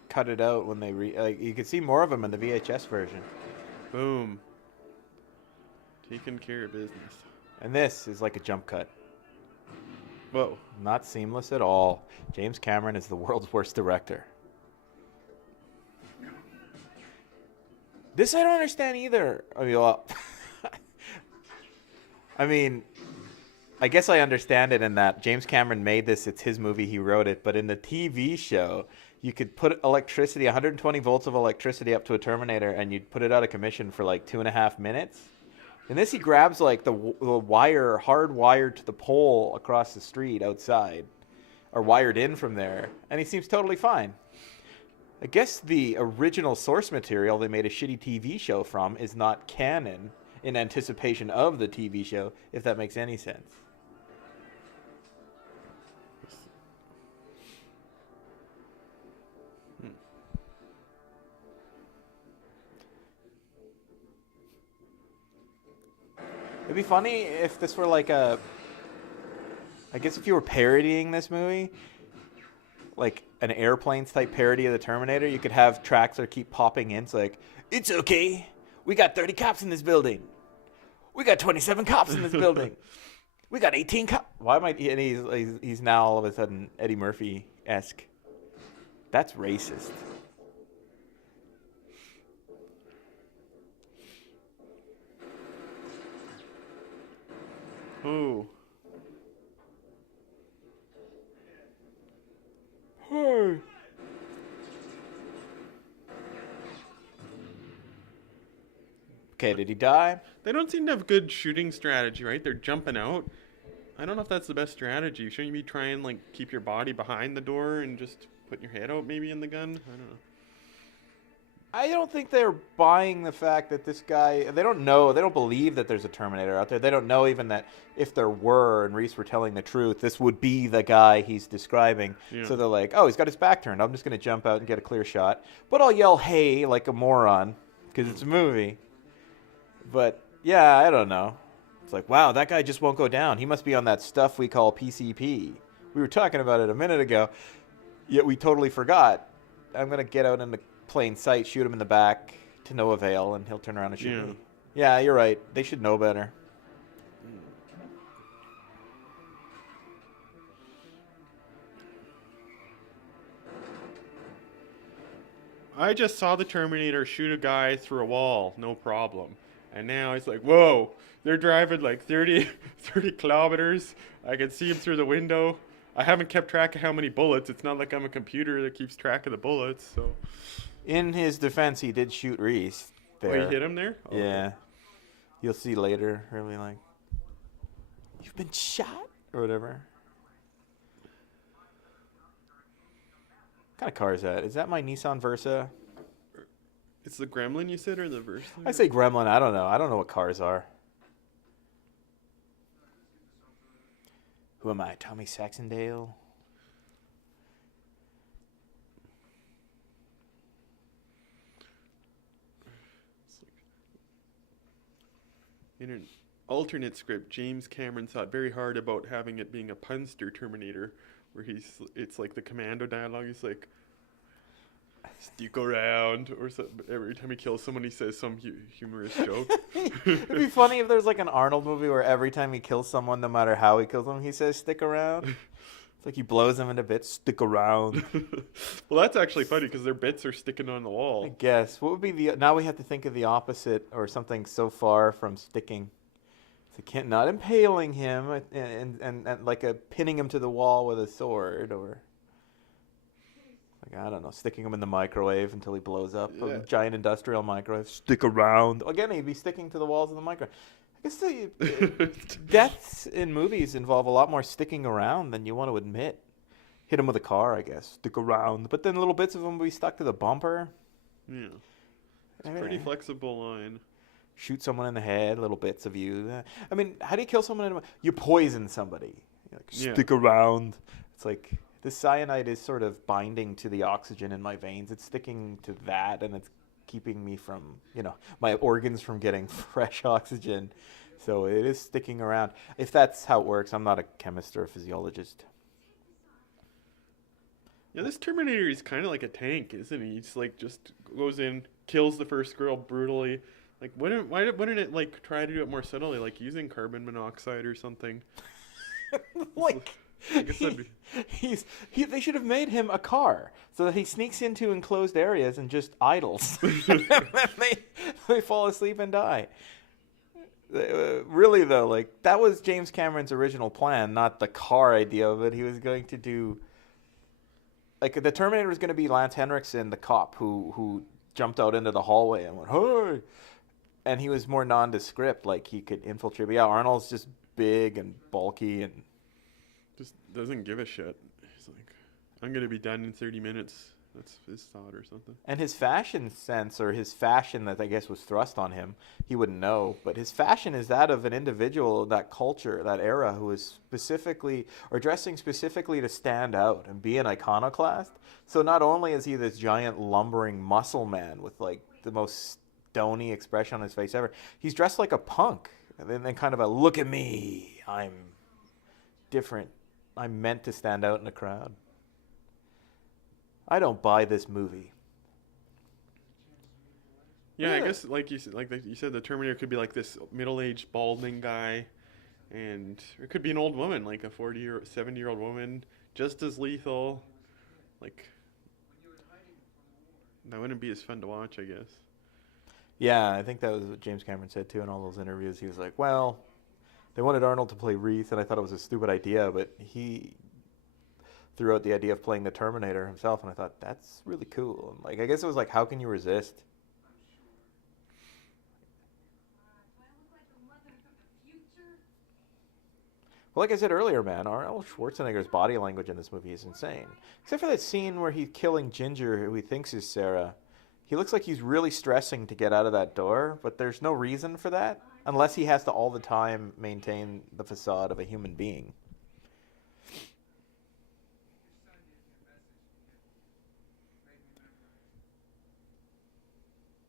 cut it out when they you could see more of him in the VHS version. Boom. Taking care of business. And this is like a jump cut. Whoa. Not seamless at all. James Cameron is the world's worst director. This I don't understand either. I mean, I guess I understand it in that James Cameron made this. It's his movie. He wrote it. But in the TV show, you could put electricity, 120 volts of electricity up to a Terminator, and you'd put it out of commission for like 2.5 minutes. In this, he grabs like the wire, hard wired to the pole across the street outside, or wired in from there, and he seems totally fine. I guess the original source material they made a shitty TV show from is not canon in anticipation of the TV show, if that makes any sense. It'd be funny if this were like I guess if you were parodying this movie, like an Airplanes type parody of the Terminator, you could have tracks that keep popping in. It's like, it's okay. We got 30 cops in this building. We got 27 cops in this building. We got 18 cops. Why am I? And he's now all of a sudden Eddie Murphy-esque. That's racist. Ooh. Hey. Okay, did he die? They don't seem to have good shooting strategy, right? They're jumping out. I don't know if that's the best strategy. Shouldn't you be trying like keep your body behind the door and just put your head out maybe in the gun? I don't know. I don't think they're buying the fact that this guy, they don't know, they don't believe that there's a Terminator out there. They don't know even that if there were and Reese were telling the truth, this would be the guy he's describing. Yeah. So they're like, oh, he's got his back turned. I'm just going to jump out and get a clear shot. But I'll yell, hey, like a moron, because it's a movie. But, yeah, I don't know. It's like, wow, that guy just won't go down. He must be on that stuff we call PCP. We were talking about it a minute ago, yet we totally forgot. I'm going to get out into plain sight, shoot him in the back to no avail, and he'll turn around and shoot me. Yeah, you're right. They should know better. I just saw the Terminator shoot a guy through a wall, no problem. And now it's like, whoa, they're driving like 30 kilometers. I can see him through the window. I haven't kept track of how many bullets. It's not like I'm a computer that keeps track of the bullets, so... In his defense, he did shoot Reese there. Oh, you hit him there? Oh, Yeah. Okay. You'll see later, really like, you've been shot? Or whatever. What kind of car is that? Is that my Nissan Versa? It's the Gremlin you said, or the Versa? I say Gremlin. I don't know. I don't know what cars are. Who am I? Tommy Saxondale? In an alternate script, James Cameron thought very hard about having it being a punster Terminator, where it's like the commando dialogue. He's like, stick around, or every time he kills someone, he says some humorous joke. It'd be funny if there's like an Arnold movie where every time he kills someone, no matter how he kills them, he says, stick around. It's like he blows them into bits, stick around. Well, that's actually funny because their bits are sticking on the I wall. guess. What would be now we have to think of the opposite or something so far from sticking. Not impaling him and like pinning him to the wall with a sword or Like, I don't know, sticking him in the microwave until he blows up. Yeah. A giant industrial microwave. Stick around. Again, he'd be sticking to the walls of the microwave. I guess deaths in movies involve a lot more sticking around than you want to admit. Hit him with a car, I guess. Stick around. But then little bits of him would be stuck to the bumper. Yeah. It's a pretty Eh. flexible line. Shoot someone in the head, little bits of you. I mean, how do you kill someone? You poison somebody. You're like, Yeah. stick around. It's like the cyanide is sort of binding to the oxygen in my veins. It's sticking to that, and it's keeping me from, my organs from getting fresh oxygen. So it is sticking around. If that's how it works, I'm not a chemist or a physiologist. Yeah, this Terminator is kind of like a tank, isn't he? He's like just goes in, kills the first girl brutally. Like, why wouldn't it like try to do it more subtly, like using carbon monoxide or something? Like, I guess that'd be... they should have made him a car so that he sneaks into enclosed areas and just idles. And then they fall asleep and die. Really, though, like, that was James Cameron's original plan, not the car idea of it. He was going to do... Like, the Terminator was going to be Lance Henriksen, the cop, who jumped out into the hallway and went, hey! And he was more nondescript, like he could infiltrate. But yeah, Arnold's just big and bulky and... just doesn't give a shit. He's like, I'm going to be done in 30 minutes. That's his thought or something. And his fashion sense, or his fashion that I guess was thrust on him, he wouldn't know. But his fashion is that of an individual of that culture, that era, who is specifically, or dressing specifically to stand out and be an iconoclast. So not only is he this giant lumbering muscle man with like the most stony expression on his face ever, he's dressed like a punk. And then kind of a, look at me, I'm different. I'm meant to stand out in a crowd. I don't buy this movie. Yeah, I Yeah. guess like you said, the Terminator could be like this middle-aged balding guy, and it could be an old woman, like a 40 or 70-year-old woman, just as lethal. Like, that wouldn't be as fun to watch, I guess. Yeah, I think that was what James Cameron said too in all those interviews. He was like, well, they wanted Arnold to play Reese, and I thought it was a stupid idea, but he threw out the idea of playing the Terminator himself, and I thought, that's really cool. And like, I guess it was like, how can you resist? Do I look like the mother of the future? Well, like I said earlier, man, Arnold Schwarzenegger's body language in this movie is insane. Except for that scene where he's killing Ginger, who he thinks is Sarah. He looks like he's really stressing to get out of that door, but there's no reason for that, unless he has to all the time maintain the facade of a human being.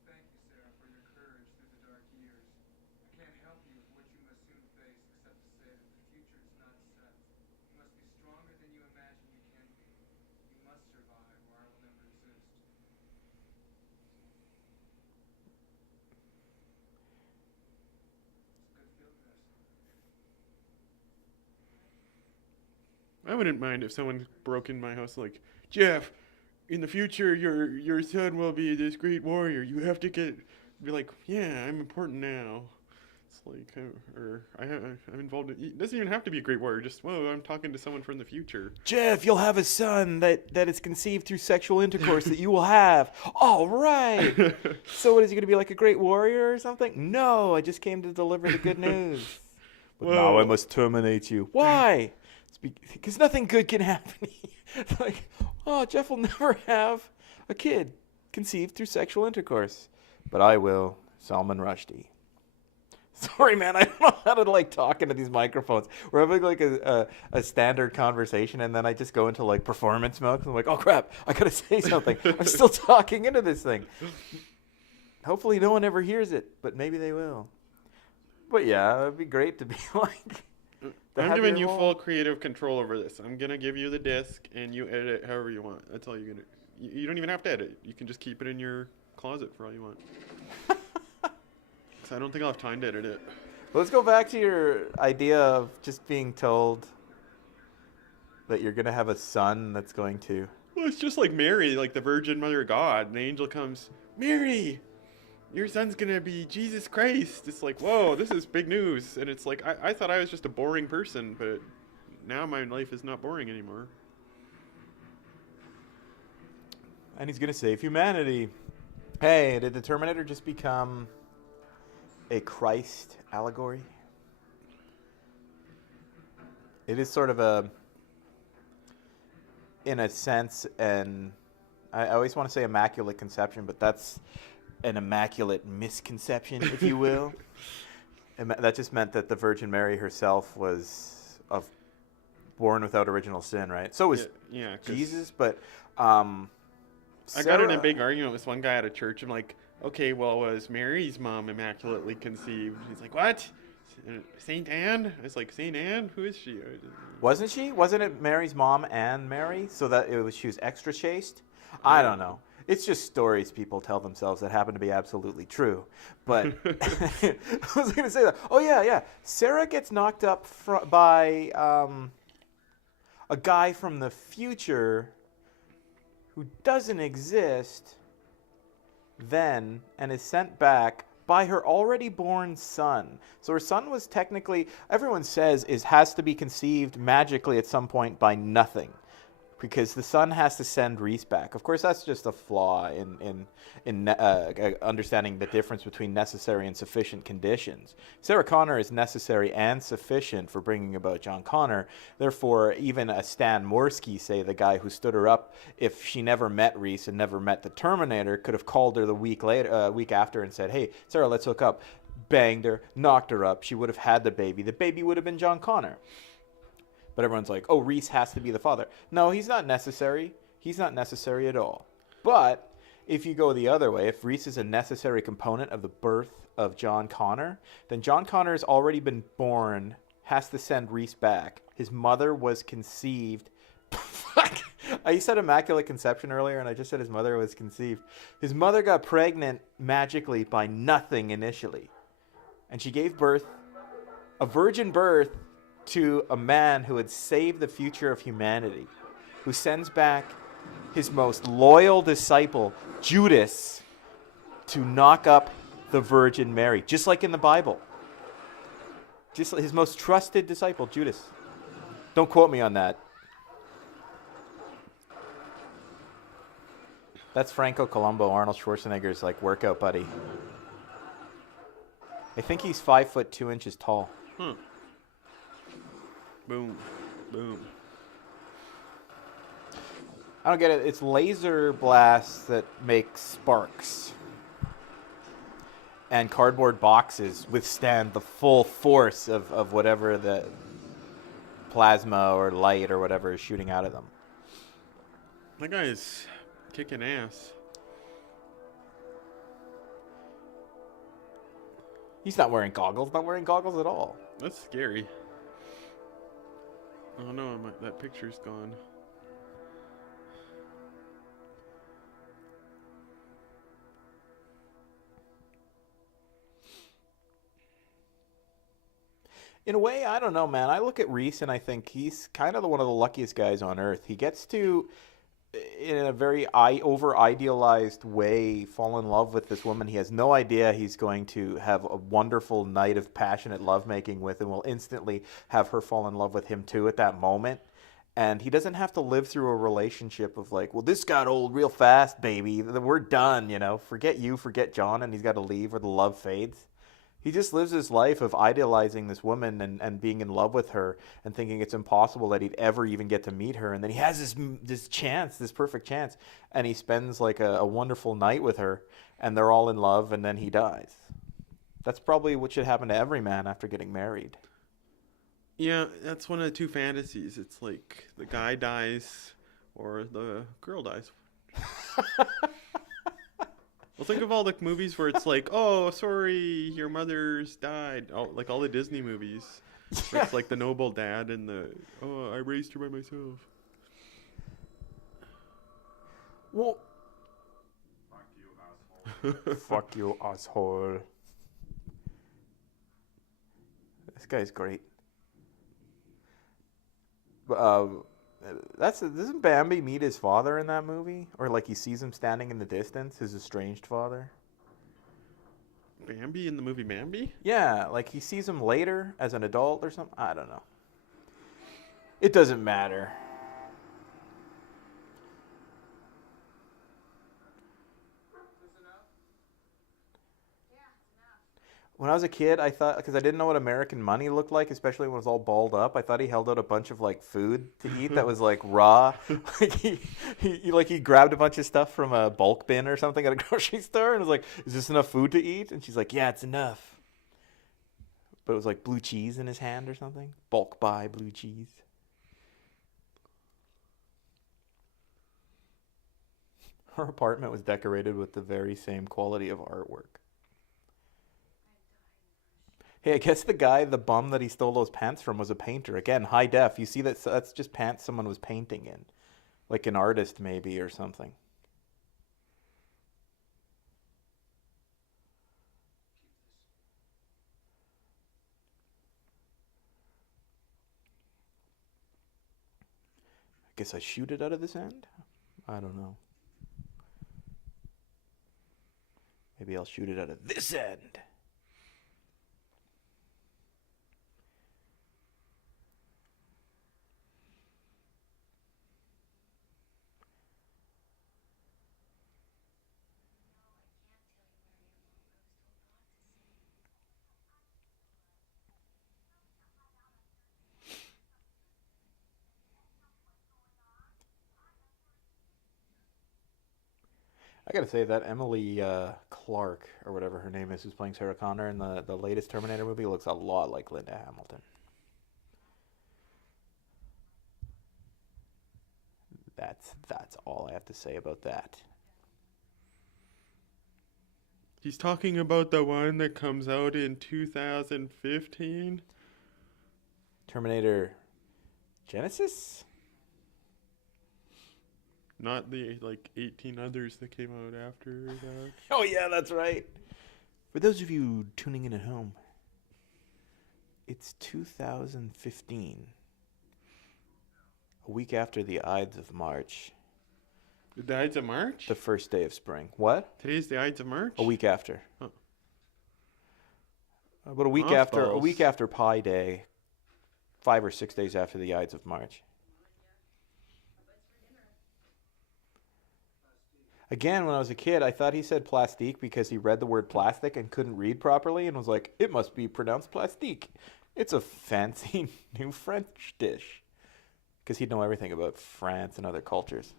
Thank you, Sarah, for your courage through the dark years. I can't help you with what you must soon face, except to say that the future is not set. You must be stronger than you imagine you can be. You must survive, or I will never exist. It's a good field medicine. I wouldn't mind if someone broke in my house like, Jeff, in the future, your son will be this great warrior. You have to be like, yeah, I'm important now. It's like, I'm involved in, it doesn't even have to be a great warrior. Just, whoa, I'm talking to someone from the future. Jeff, you'll have a son that is conceived through sexual intercourse that you will have. All right. So what, is he going to be like a great warrior or something? No, I just came to deliver the good news. But now Whoa. I must terminate you. Why? Because nothing good can happen. It's like, oh, Jeff will never have a kid conceived through sexual intercourse. But I will. Salman Rushdie. Sorry, man. I don't know how to like talk into these microphones. We're having like a standard conversation, and then I just go into like performance mode. I'm like, oh crap, I gotta say something. I'm still talking into this thing. Hopefully, no one ever hears it, but maybe they will. But yeah, it'd be great to be like. I'm giving you full creative control over this. I'm going to give you the disc, and you edit it however you want. That's all you're going to... You don't even have to edit. You can just keep it in your closet for all you want. 'Cause I don't think I'll have time to edit it. Let's go back to your idea of just being told that you're going to have a son that's going to... Well, it's just like Mary, like the Virgin Mother of God. And the angel comes, Mary, your son's going to be Jesus Christ. It's like, whoa, this is big news. And it's like, I thought I was just a boring person, but now my life is not boring anymore. And he's going to save humanity. Hey, did the Terminator just become a Christ allegory? It is sort of a, in a sense, and I always want to say immaculate conception, but that's an immaculate misconception, if you will. That just meant that the Virgin Mary herself was born without original sin, right? So was Yeah, 'cause Jesus, but I got in a Sarah- big argument with one guy at a church. I'm like, okay, well, was Mary's mom immaculately conceived? He's like, what? Saint Anne? I was like, Saint Anne? Who is she? Wasn't she? Wasn't it Mary's mom and Mary? So that she was extra chaste? I don't know. It's just stories people tell themselves that happen to be absolutely true. But I was going to say that. Oh, yeah. Sarah gets knocked up by a guy from the future who doesn't exist then and is sent back by her already born son. So her son was technically, everyone says, has to be conceived magically at some point by nothing, because the son has to send Reese back. Of course, that's just a flaw in understanding the difference between necessary and sufficient conditions. Sarah Connor is necessary and sufficient for bringing about John Connor. Therefore, even a Stan Morsky, say the guy who stood her up, if she never met Reese and never met the Terminator, could have called her the week after and said, "Hey, Sarah, let's hook up." Banged her, knocked her up. She would have had the baby. The baby would have been John Connor. But everyone's like, oh, Reese has to be the father. No, he's not necessary. He's not necessary at all. But if you go the other way, if Reese is a necessary component of the birth of John Connor, then John Connor has already been born, has to send Reese back. His mother was conceived. Fuck. I said immaculate conception earlier, and I just said his mother was conceived. His mother got pregnant magically by nothing initially. And she gave birth, a virgin birth, to a man who would save the future of humanity, who sends back his most loyal disciple, Judas, to knock up the Virgin Mary, just like in the Bible. Just like his most trusted disciple, Judas. Don't quote me on that. That's Franco Columbo, Arnold Schwarzenegger's workout buddy. I think he's 5'2" tall. Boom. Boom. I don't get it. It's laser blasts that make sparks. And cardboard boxes withstand the full force of whatever the plasma or light or whatever is shooting out of them. That guy's kicking ass. He's not wearing goggles. Not wearing goggles at all. That's scary. Oh no, that picture's gone. In a way, I don't know, man. I look at Reese and I think he's kind of one of the luckiest guys on Earth. He gets to, in a very over-idealized way, fall in love with this woman. He has no idea he's going to have a wonderful night of passionate lovemaking with, and will instantly have her fall in love with him too at that moment. And he doesn't have to live through a relationship of well, this got old real fast, baby. We're done, Forget you, forget John, and he's got to leave or the love fades. He just lives his life of idealizing this woman and being in love with her and thinking it's impossible that he'd ever even get to meet her. And then he has this chance, this perfect chance, and he spends a wonderful night with her, and they're all in love, and then he dies. That's probably what should happen to every man after getting married. Yeah, that's one of the two fantasies. It's like the guy dies or the girl dies. Well, think of all the movies where it's like, oh, sorry, your mother's died. Oh, like all the Disney movies. Where it's like the noble dad and I raised her by myself. Well, Fuck you, asshole. fuck you, asshole. This guy's great. Doesn't Bambi meet his father in that movie? Or he sees him standing in the distance, his estranged father? Bambi in the movie Bambi? Yeah, he sees him later as an adult or something. I don't know. It doesn't matter. When I was a kid, I thought, because I didn't know what American money looked like, especially when it was all balled up, I thought he held out a bunch of like food to eat that was like raw. Like he grabbed a bunch of stuff from a bulk bin or something at a grocery store and was like, "Is this enough food to eat?" And she's like, "Yeah, it's enough." But it was like blue cheese in his hand or something. Bulk buy blue cheese. Her apartment was decorated with the very same quality of artwork. Hey, I guess the bum that he stole those pants from was a painter. Again, high def. You see that's just pants someone was painting in. Like an artist maybe or something. I guess I shoot it out of this end? I don't know. Maybe I'll shoot it out of this end. I gotta say that Emily Clark, or whatever her name is, who's playing Sarah Connor in the latest Terminator movie, looks a lot like Linda Hamilton. That's all I have to say about that. He's talking about the one that comes out in 2015. Terminator Genesis? Not the like 18 others that came out after that. Oh yeah, that's right. For those of you tuning in at home, it's 2015. A week after the Ides of March. The Ides of March? The first day of spring. What? Today's the Ides of March? A week after. Oh. About a week after Pi Day, 5 or 6 days after the Ides of March. Again, when I was a kid, I thought he said plastique because he read the word plastic and couldn't read properly and was like, it must be pronounced plastique. It's a fancy new French dish. Because he'd know everything about France and other cultures.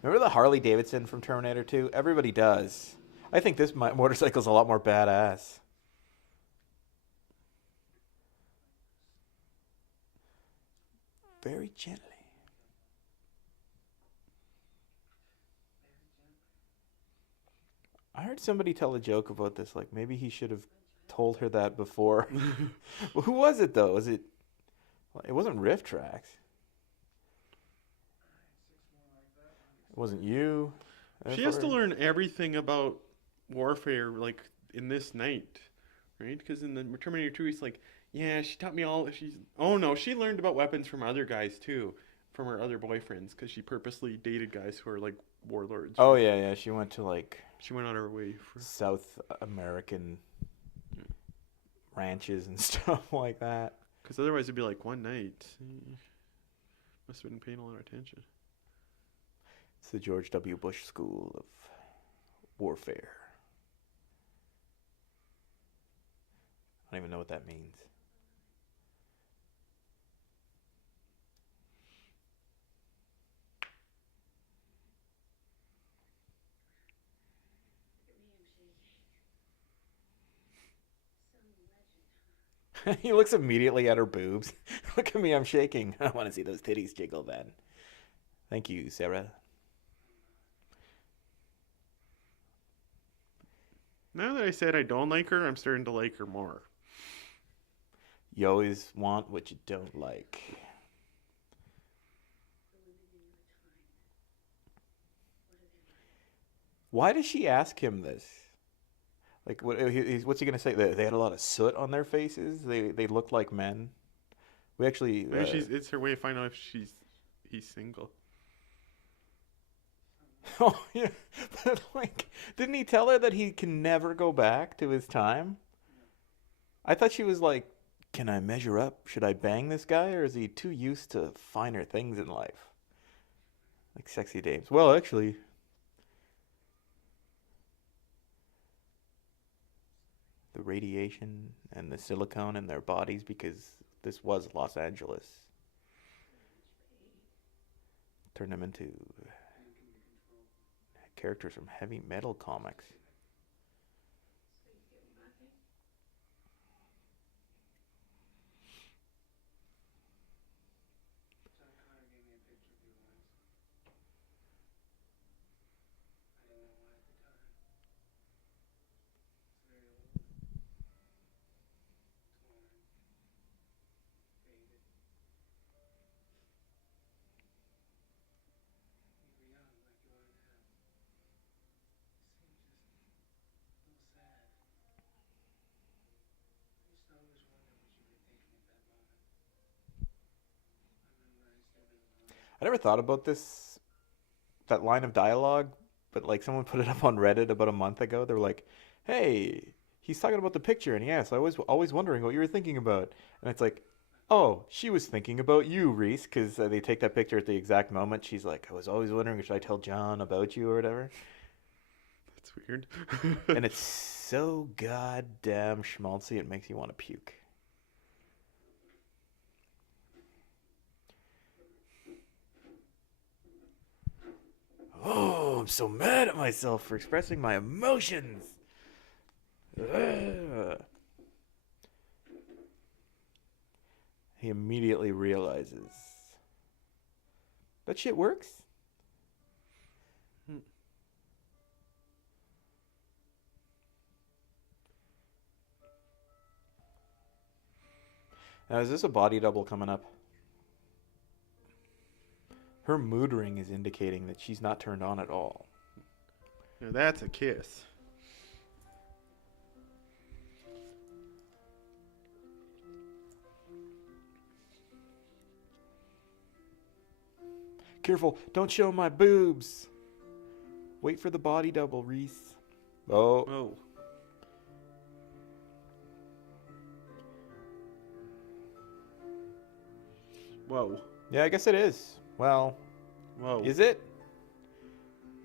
Remember the Harley Davidson from Terminator 2? Everybody does. I think this motorcycle's a lot more badass. Very gently. I heard somebody tell a joke about this. Like, maybe he should have told her that before. Well, who was it, though? It wasn't Riff Tracks. It wasn't you. She has to learn everything about warfare, like, in this night, right? Because in the Terminator 2, he's like, yeah, she taught me all. Oh no, she learned about weapons from other guys too, from her other boyfriends, because she purposely dated guys who are like warlords. Oh yeah. She went to She went out of her way for South American ranches and stuff like that. Because otherwise it'd be like one night. Must have been paying a lot of attention. It's the George W. Bush School of Warfare. I don't even know what that means. He looks immediately at her boobs. Look at me, I'm shaking. I want to see those titties jiggle then. Thank you, Sarah. Now that I said I don't like her, I'm starting to like her more. You always want what you don't like. Why does she ask him this? Like, what's he gonna say? They had a lot of soot on their faces. They looked like men. We actually. Maybe it's her way of finding out if he's single. Oh yeah, but like, didn't he tell her that he can never go back to his time? I thought she was like, "Can I measure up? Should I bang this guy, or is he too used to finer things in life, like sexy dames?" Well, actually. the radiation and the silicone in their bodies because this was Los Angeles. Turn them into characters from heavy metal comics. John Connor gave me a picture of you once. I didn't know why at the time. It's very old. Torn. Faded. You were young like you are now. You seemed just a little sad. I used to always wonder what you were thinking at that moment. I memorized every line. I never thought about that line of dialogue, but like someone put it up on Reddit about a month ago. They were like, "Hey, he's talking about the picture," and yes, I was always wondering what you were thinking about. And it's like, oh, she was thinking about you, Reese, because they take that picture at the exact moment. She's like, I was always wondering, should I tell John about you or whatever? That's weird. And it's so goddamn schmaltzy, it makes you want to puke. Oh, I'm so mad at myself for expressing my emotions. Ugh. He immediately realizes that shit works. Now, is this a body double coming up? Her mood ring is indicating that she's not turned on at all. Now that's a kiss. Careful, don't show my boobs. Wait for the body double, Reese. Oh. Oh. Whoa. Yeah, I guess it is. Well, Whoa. is it?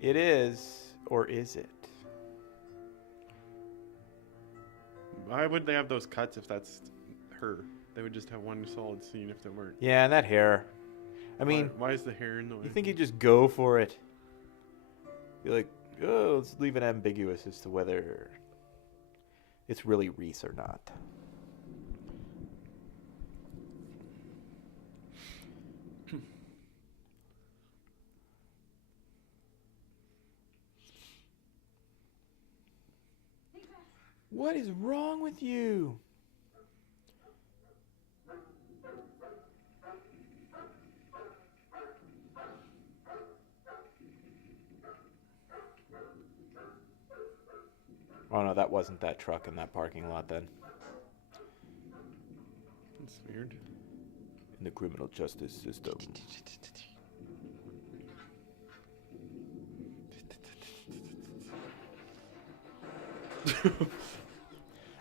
It is, or is it? Why would they have those cuts if that's her? They would just have one solid scene if they weren't. Yeah, and that hair. I mean, why is the hair in the way? you think you just go for it? You're like, oh, let's leave it ambiguous as to whether it's really Reese or not. What is wrong with you? Oh no, that wasn't that truck in that parking lot then. That's weird. In the criminal justice system.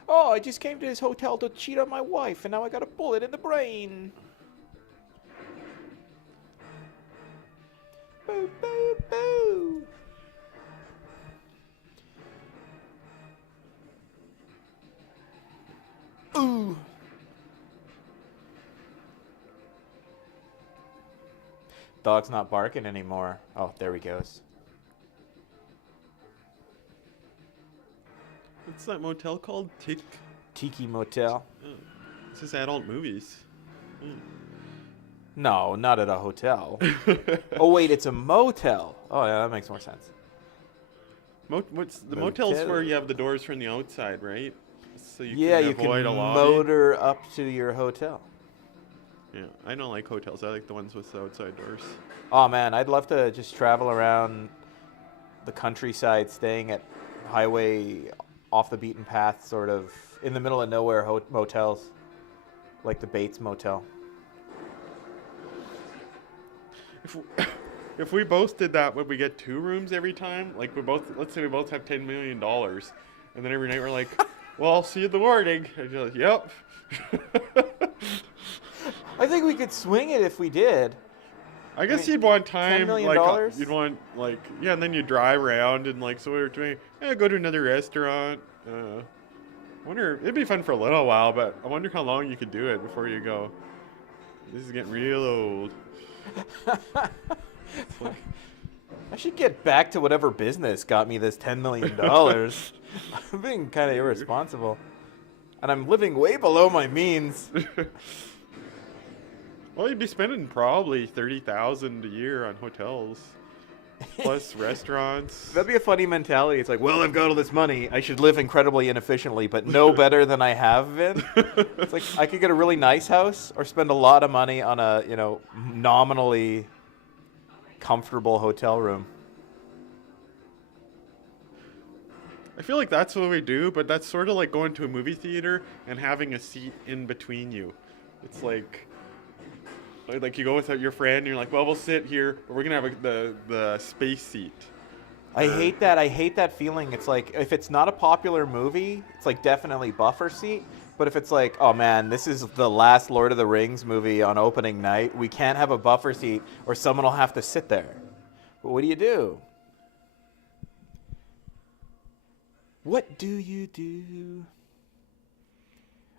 Oh, I just came to this hotel to cheat on my wife, and now I got a bullet in the brain. Boo, boo, boo. Ooh. Dog's not barking anymore. Oh, there he goes. What's that motel called? Tiki Motel. Oh, this is adult movies. No, not at a hotel. Oh, wait, it's a motel. Oh, yeah, that makes more sense. What's the motels Motel. where you have the doors from the outside, right? So you Yeah, can you can avoid a lobby. motor up to your hotel. Yeah, I don't like hotels. I like the ones with the outside doors. Oh, man, I'd love to just travel around the countryside, staying at highway, off the beaten path, sort of in the middle of nowhere motels, like the Bates Motel. If we both did that, would we get 2 rooms every time? Like let's say we both have $10 million, and then every night we're like, well, I'll see you in the morning. And you're like, yep. I think we could swing it if we did. I guess mean, you'd want time, $10 million? like you'd want and then you drive around and like so we were doing, go to another restaurant. I wonder, it'd be fun for a little while, but I wonder how long you could do it before you go, this is getting real old. It's like, I should get back to whatever business got me this $10 million. I'm being kind of irresponsible. And I'm living way below my means. well, you'd be spending probably $30,000 a year on hotels, plus restaurants. That'd be a funny mentality. It's like, well, I've got all this money. I should live incredibly inefficiently, but no better than I have been. It's like I could get a really nice house or spend a lot of money on a, nominally comfortable hotel room. I feel like that's what we do, but that's sort of like going to a movie theater and having a seat in between you. It's like you go with your friend and you're like, well, we'll sit here, but we're going to have the space seat. I hate that. I hate that feeling. It's like, if it's not a popular movie, it's like definitely buffer seat. But if it's like, oh man, this is the last Lord of the Rings movie on opening night, we can't have a buffer seat or someone will have to sit there. But what do you do? What do you do?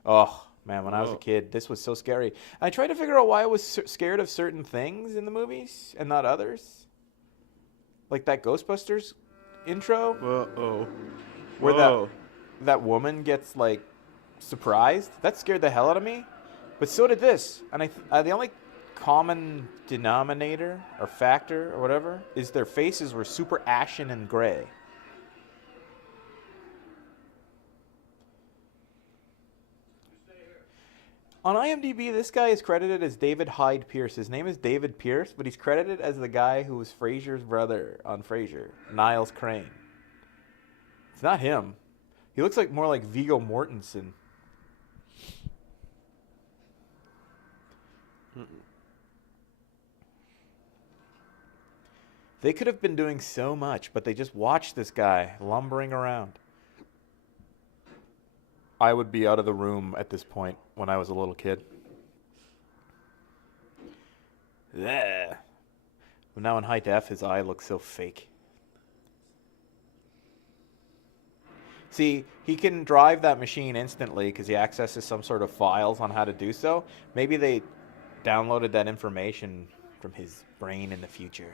Oh, man, when I was a kid, this was so scary. I tried to figure out why I was scared of certain things in the movies and not others. Like that Ghostbusters intro. Uh-oh. Where that woman gets, like, surprised. That scared the hell out of me. But so did this. And the only common denominator or factor or whatever is their faces were super ashen and gray. On IMDb, this guy is credited as David Hyde Pierce. His name is David Pierce, but he's credited as the guy who was Frasier's brother on Frasier, Niles Crane. It's not him. He looks more like Viggo Mortensen. They could have been doing so much, but they just watched this guy lumbering around. I would be out of the room at this point when I was a little kid. Yeah. But now in high def, his eye looks so fake. See, he can drive that machine instantly because he accesses some sort of files on how to do so. Maybe they downloaded that information from his brain in the future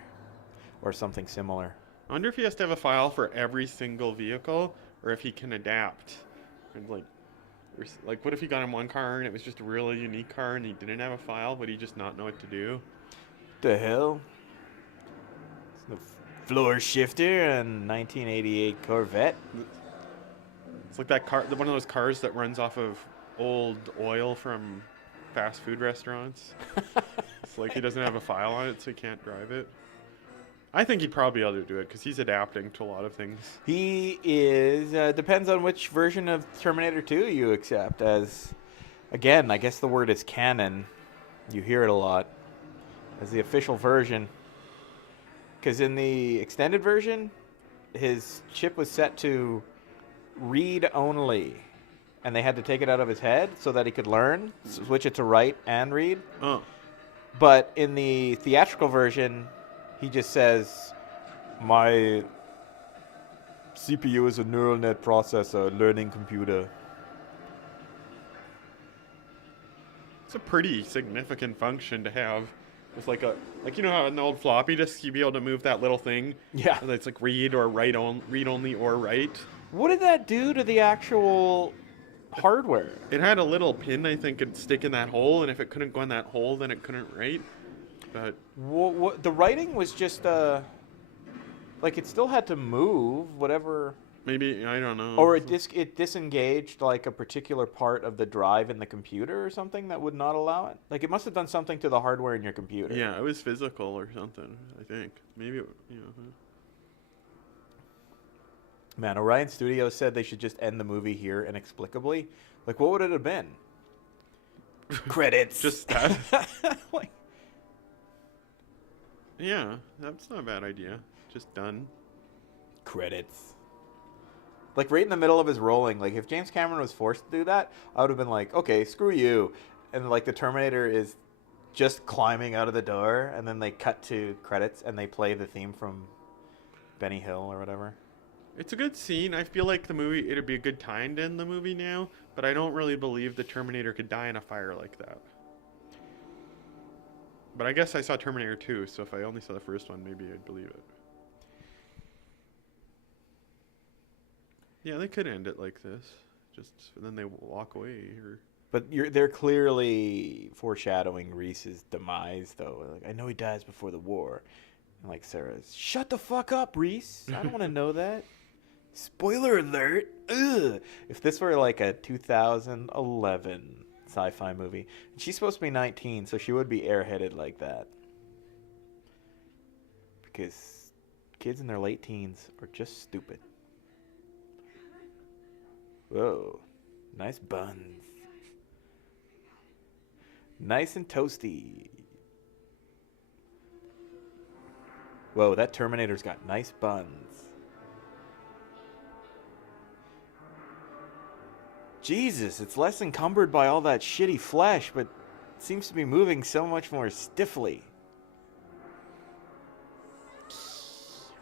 or something similar. I wonder if he has to have a file for every single vehicle or if he can adapt. And what if he got in one car and it was just a really unique car and he didn't have a file? Would he just not know what to do? The hell? It's no floor shifter and 1988 Corvette. It's like that car, one of those cars that runs off of old oil from fast food restaurants. It's like he doesn't have a file on it, so he can't drive it. I think he'd probably be able to do it because he's adapting to a lot of things. He is. Depends on which version of Terminator 2 you accept as. Again, I guess the word is canon. You hear it a lot. As the official version. Because in the extended version, his chip was set to read only. And they had to take it out of his head so that he could learn. Switch it to write and read. Oh. But in the theatrical version, he just says, my CPU is a neural net processor, learning computer. It's a pretty significant function to have. It's like you know how in the old floppy disk you'd be able to move that little thing? Yeah. And it's like read or write read only or write. What did that do to the actual hardware? It had a little pin, I think, could stick in that hole, and if it couldn't go in that hole, then it couldn't write. But The writing was just it still had to move whatever. maybe, I don't know. Or it disengaged like a particular part of the drive in the computer or something that would not allow it. Like it must have done something to the hardware in your computer. Yeah, it was physical or something, I think. Maybe, Man, Orion Studios said they should just end the movie here inexplicably. Like, what would it have been? Credits. Just that. Like, Yeah, that's not a bad idea. Just done. credits. Like right in the middle of his rolling. Like if James Cameron was forced to do that, I would have been like, okay, screw you. And like the Terminator is just climbing out of the door, and then they cut to credits and they play the theme from Benny Hill or whatever. It's a good scene. I feel like the movie, it'd be a good time to end the movie now, but I don't really believe the Terminator could die in a fire like that. But I guess I saw Terminator 2, so if I only saw the first one, maybe I'd believe it. Yeah, they could end it like this. Just then they walk away. Or But they're clearly foreshadowing Reese's demise, though. Like, I know he dies before the war. And like Sarah's, shut the fuck up, Reese. I don't want to know that. Spoiler alert. Ugh. If this were like a 2011 sci-fi movie, and she's supposed to be 19, so she would be airheaded like that. Because kids in their late teens are just stupid. Whoa. Nice buns. Nice and toasty. Whoa, that Terminator's got nice buns. Jesus, it's less encumbered by all that shitty flesh, but seems to be moving so much more stiffly.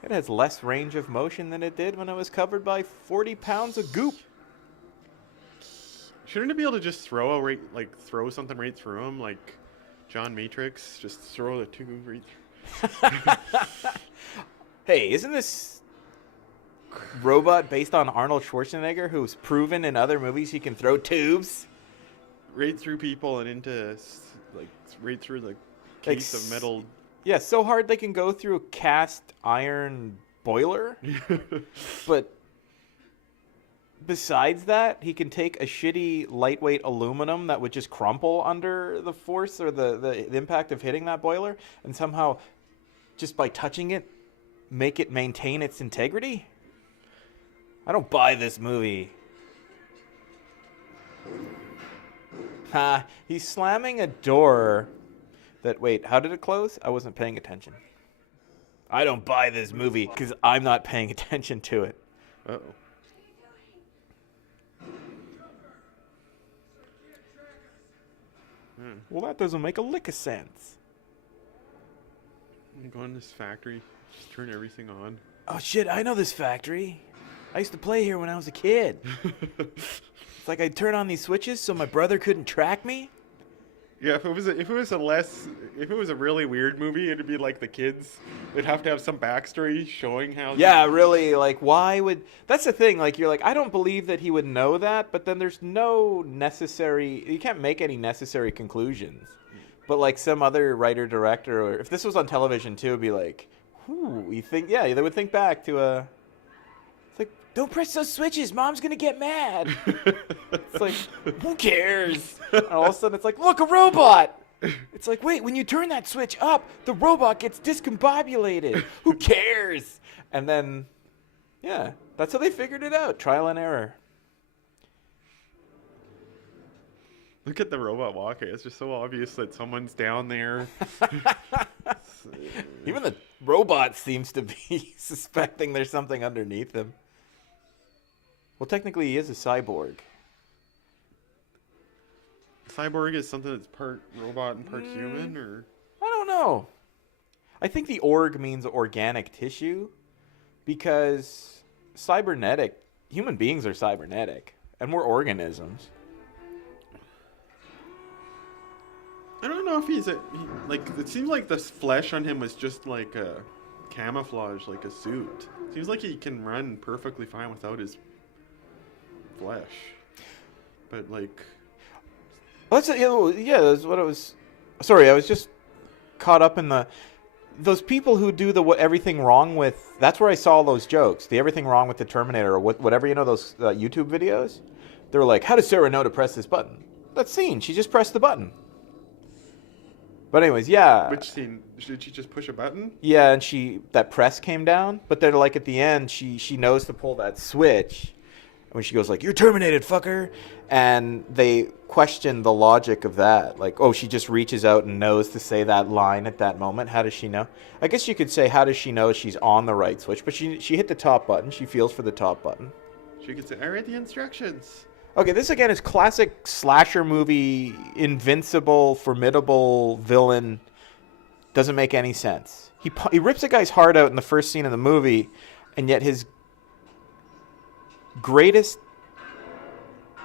It has less range of motion than it did when it was covered by 40 pounds of goop. shouldn't it be able to just throw throw something right through him, like John Matrix? Just throw the tube right through. Hey, isn't this robot based on Arnold Schwarzenegger, who's proven in other movies he can throw tubes? Right through people and into, like, right through the case of metal. Yeah, so hard they can go through a cast iron boiler. But besides that, he can take a shitty lightweight aluminum that would just crumple under the force or the impact of hitting that boiler, and somehow, just by touching it, make it maintain its integrity? I don't buy this movie. Ha, he's slamming a door that, wait, how did it close? I wasn't paying attention. I don't buy this movie because I'm not paying attention to it. Uh-oh. Well, that doesn't make a lick of sense. I'm going to this factory, just turn everything on. Oh, shit, I know this factory. I used to play here when I was a kid. It's like I'd turn on these switches so my brother couldn't track me. Yeah, if it was a really weird movie, it'd be like the kids. They'd have to have some backstory showing how. Yeah, really, like, why would... That's the thing, like, you're like, I don't believe that he would know that, but then there's no necessary... You can't make any necessary conclusions. But, like, some other writer-director, or if this was on television, too, it'd be like, whoo, you think... Yeah, they would think back to a... It's like, don't press those switches, Mom's gonna get mad. It's like, who cares? And all of a sudden, it's like, look, a robot! It's like, wait, when you turn that switch up, the robot gets discombobulated. Who cares? And then, yeah, that's how they figured it out. Trial and error. Look at the robot walking. It's just so obvious that someone's down there. Even the robot seems to be suspecting there's something underneath him. Well, technically, he is a cyborg. Cyborg is something that's part robot and part human, or? I don't know. I think the org means organic tissue, because cybernetic, human beings are cybernetic, and we're organisms. I don't know if it seems like the flesh on him was just like a camouflage, like a suit. Seems like he can run perfectly fine without his flesh. But like... That's that's what it was. Sorry, I was just caught up in those people who do the everything wrong with. That's where I saw those jokes. The everything wrong with the Terminator or whatever, those YouTube videos. They were like, "How does Sarah know to press this button?" That scene, she just pressed the button. But anyways, yeah. Which scene? Did she just push a button? Yeah, and that press came down. But then, like at the end, she knows to pull that switch. When she goes like, "You're terminated, fucker," and they question the logic of that. Like, oh, she just reaches out and knows to say that line at that moment. How does she know? I guess you could say, how does she know she's on the right switch? But she hit the top button. She feels for the top button. She could say, "I read the instructions." Okay, this again is classic slasher movie, invincible, formidable villain. Doesn't make any sense. He rips a guy's heart out in the first scene of the movie, and yet his greatest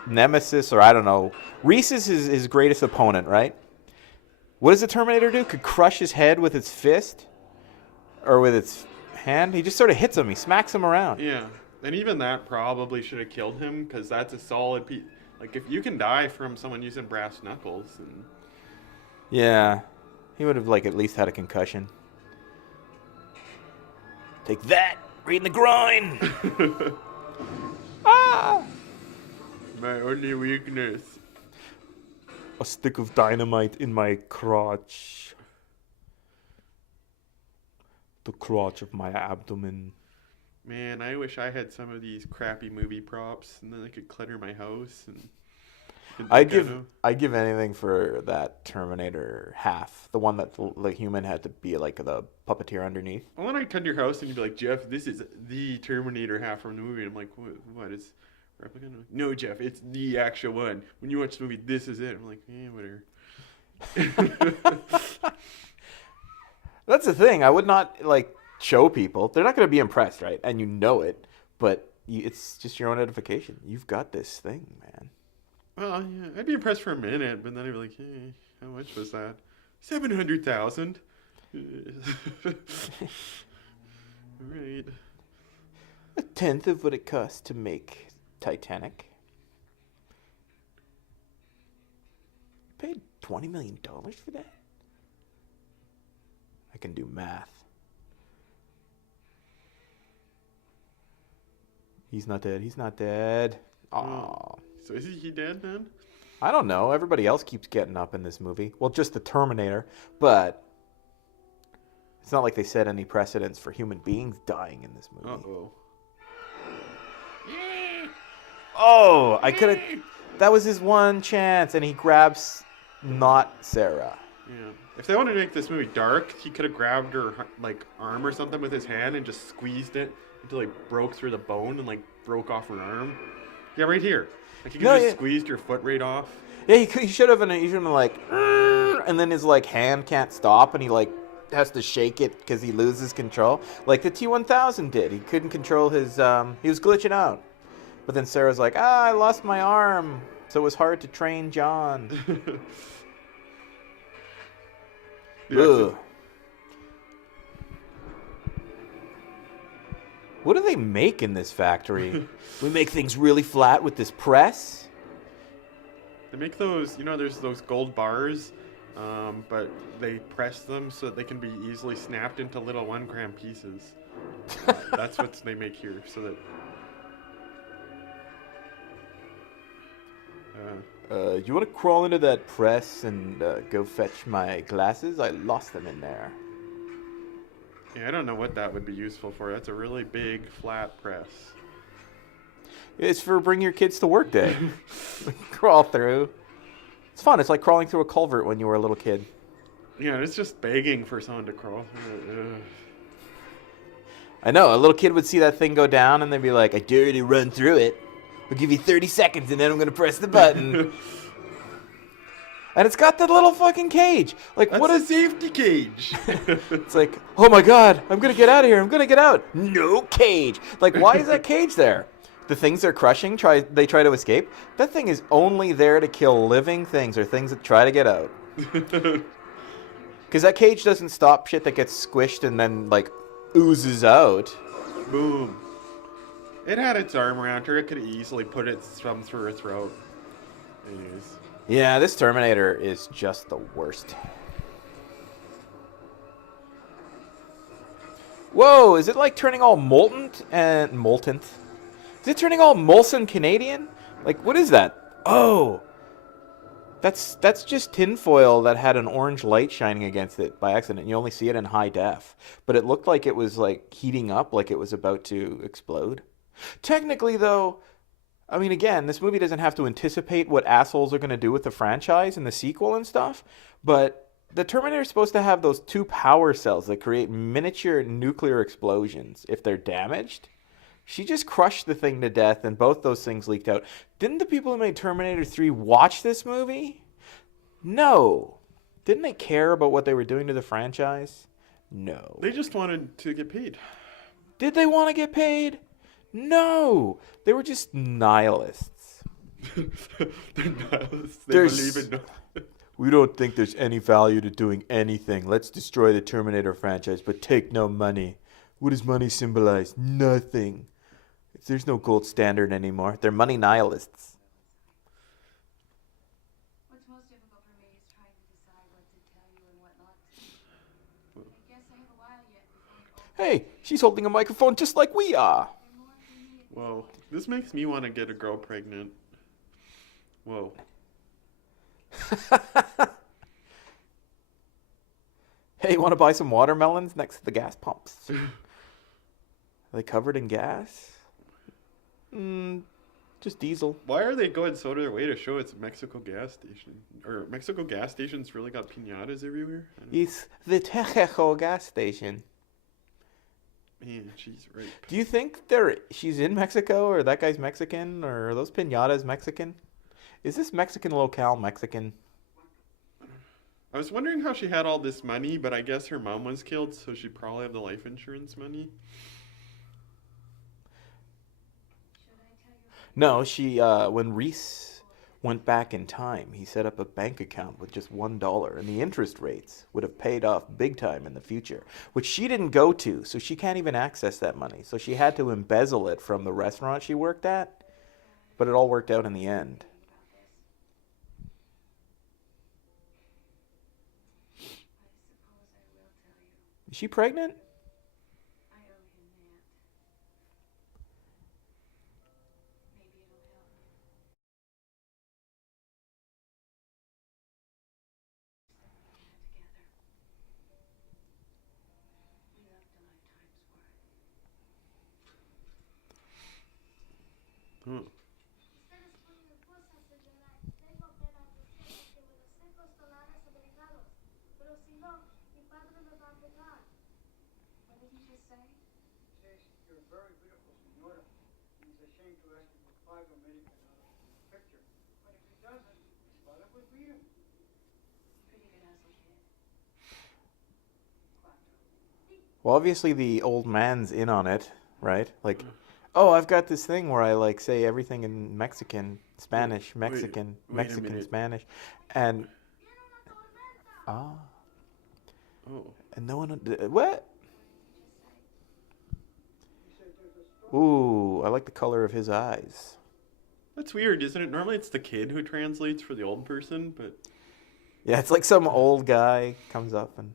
nemesis, or I don't know. Reese is his greatest opponent, right? What does the Terminator do? Could crush his head with its fist? Or with its hand? He just sort of hits him. He smacks him around. Yeah, and even that probably should have killed him because that's a solid piece. Like if you can die from someone using brass knuckles, and Yeah. He would have, like, at least had a concussion. Take that! Right in the groin! Ah! my only weakness. A stick of dynamite in my crotch. The crotch of my abdomen. Man, I wish I had some of these crappy movie props, and then I could clutter my house. And I'd give anything for that Terminator half, the one that the human had to be like the puppeteer underneath. Well, then I'd come to your house and you'd be like, Jeff, this is the Terminator half from the movie. And I'm like, what is replica? No, Jeff, it's the actual one. When you watch the movie, this is it. I'm like, whatever. That's the thing. I would not like show people. They're not going to be impressed, right? And you know it, but it's just your own edification. You've got this thing, man. Well, yeah, I'd be impressed for a minute, but then I'd be like, hey, how much was that? 700,000. Right. A tenth of what it cost to make Titanic. Paid $20 million for that? I can do math. He's not dead. He's not dead. Aww. So is he dead then? I don't know. Everybody else keeps getting up in this movie. Well, just the Terminator, but it's not like they set any precedents for human beings dying in this movie. Uh-oh. Oh, I could have. That was his one chance, and he grabs not Sarah. Yeah. If they wanted to make this movie dark, he could have grabbed her like arm or something with his hand and just squeezed it until he broke through the bone and like broke off her arm. Yeah, right here. Like he could have just squeezed your foot right off. Yeah, he should have, and he should have been like, and then his like hand can't stop, and he like has to shake it because he loses control, like the T-1000 did. He couldn't control his. He was glitching out, but then Sarah's like, I lost my arm, so it was hard to train John. Ugh. What do they make in this factory? We make things really flat with this press? They make those, there's those gold bars, but they press them so that they can be easily snapped into little 1-gram pieces. That's what they make here, so that... You want to crawl into that press and go fetch my glasses? I lost them in there. Yeah, I don't know what that would be useful for. That's a really big, flat press. It's for bring your kids to work day. Crawl through. It's fun. It's like crawling through a culvert when you were a little kid. Yeah, it's just begging for someone to crawl through it. I know. A little kid would see that thing go down and they'd be like, I dare you to run through it. I'll give you 30 seconds and then I'm going to press the button. And it's got the little fucking cage. Like, That's what a safety cage. It's like, oh my god, I'm going to get out of here. I'm going to get out. No cage. Like, why is that cage there? The things they're crushing, they try to escape. That thing is only there to kill living things or things that try to get out. Because that cage doesn't stop shit that gets squished and then, like, oozes out. Boom. It had its arm around her. It could easily put its thumb through her throat. Anyways. Yeah, this Terminator is just the worst. Whoa, is it like turning all molten? Is it turning all Molson Canadian? Like, what is that? Oh, that's just tinfoil that had an orange light shining against it by accident. You only see it in high def. But it looked like it was like heating up, like it was about to explode. Technically, though, I mean, again, this movie doesn't have to anticipate what assholes are going to do with the franchise and the sequel and stuff, but the Terminator is supposed to have those 2 power cells that create miniature nuclear explosions if they're damaged. She just crushed the thing to death, and both those things leaked out. Didn't the people who made Terminator 3 watch this movie? No. Didn't they care about what they were doing to the franchise? No. They just wanted to get paid. Did they want to get paid? No, they were just nihilists. They're nihilists. They There's- believe in nothing. We don't think there's any value to doing anything. Let's destroy the Terminator franchise, but take no money. What does money symbolize? Nothing. There's no gold standard anymore. They're money nihilists. What's most difficult for me is trying to decide what to tell you and what not to. I guess I have a while yet before it all Hey, she's holding a microphone just like we are. more for me. Whoa, this makes me want to get a girl pregnant. Whoa. Hey, you want to buy some watermelons next to the gas pumps? Are they covered in gas? Just diesel. Why are they going so to their way to show it's a Mexico gas station? Or Mexico gas stations really got piñatas everywhere? I don't- It's the Tejejo gas station. Man, she's right. Do you think she's in Mexico, or that guy's Mexican, or are those piñatas Mexican? Is this Mexican locale Mexican? I was wondering how she had all this money, but I guess her mom was killed, so she'd probably have the life insurance money. Should I tell you? No, she when Reese went back in time, he set up a bank account with just $1, and the interest rates would have paid off big time in the future, which she didn't go to, so she can't even access that money. So she had to embezzle it from the restaurant she worked at, but it all worked out in the end. I suppose I will tell you. Is she pregnant? I owe him that. Maybe it'll help. Together. We loved a lifetime's worth. Huh. Ustedes son mi esposa, señora. Tengo apenas decirles que me los sé costolares obligados. Pero si no, mi padre me va a pegar. What did he just say? Says you're very beautiful, senora. He's ashamed to ask you for $5 American picture. But if he doesn't, his father will beat him. Pretty good hustle, kid. Quattro. Well, obviously the old man's in on it, right? Like, oh, I've got this thing where I like say everything in Mexican, Spanish, Mexican, wait a Mexican, minute. Spanish, and ah, Oh. and no one what? Ooh, I like the color of his eyes. That's weird, isn't it? Normally it's the kid who translates for the old person, but Yeah, it's like some old guy comes up and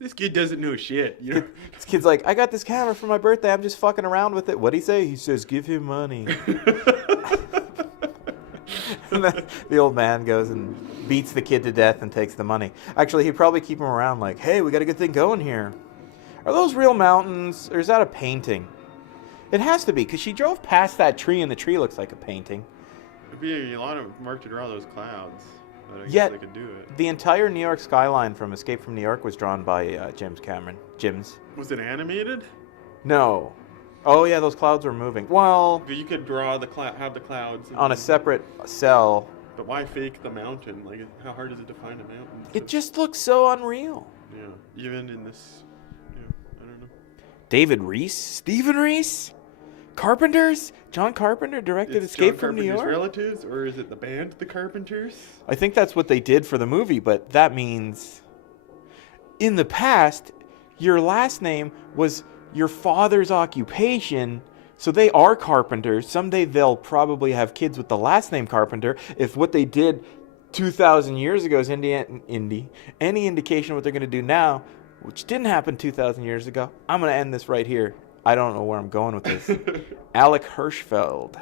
this kid doesn't know shit. You know? this kid's like, I got this camera for my birthday. I'm just fucking around with it. What'd he say? He says, give him money. And then the old man goes and beats the kid to death and takes the money. Actually, he'd probably keep him around like, hey, we got a good thing going here. Are those real mountains, or is that a painting? It has to be, because she drove past that tree, and the tree looks like a painting. It'd be a lot of work to draw those clouds, but I guess Yet- they could do it. The entire New York skyline from Escape from New York was drawn by James Cameron. Was it animated? No. Oh, yeah, those clouds were moving. Well, But you could draw have the clouds. and on a then- separate cell. But why fake the mountain? Like, how hard is it to find a mountain? It just looks so unreal. Yeah, even in this. Yeah, I don't know. David Reese? Stephen Reese? Carpenters? John Carpenter directed It's Escape John from New Carpenter's York? relatives, or is it the band, the Carpenters? I think that's what they did for the movie, but that means in the past, your last name was your father's occupation, so they are carpenters. Someday they'll probably have kids with the last name Carpenter. If what they did 2,000 years ago is any indication of what they're going to do now, which didn't happen 2,000 years ago, I'm going to end this right here. I don't know where I'm going with this. Alec Hirschfeld.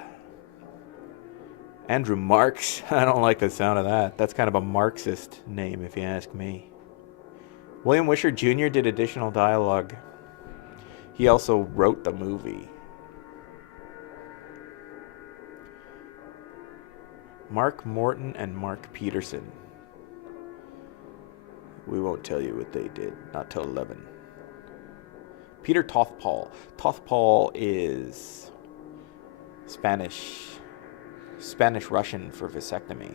Andrew Marx. I don't like the sound of that. That's kind of a Marxist name, if you ask me. William Wisher Jr. did additional dialogue. He also wrote the movie. Mark Morton and Mark Peterson. We won't tell you what they did. Not till 11. Peter Tothpal. Tothpal is Spanish-Russian for vasectomy.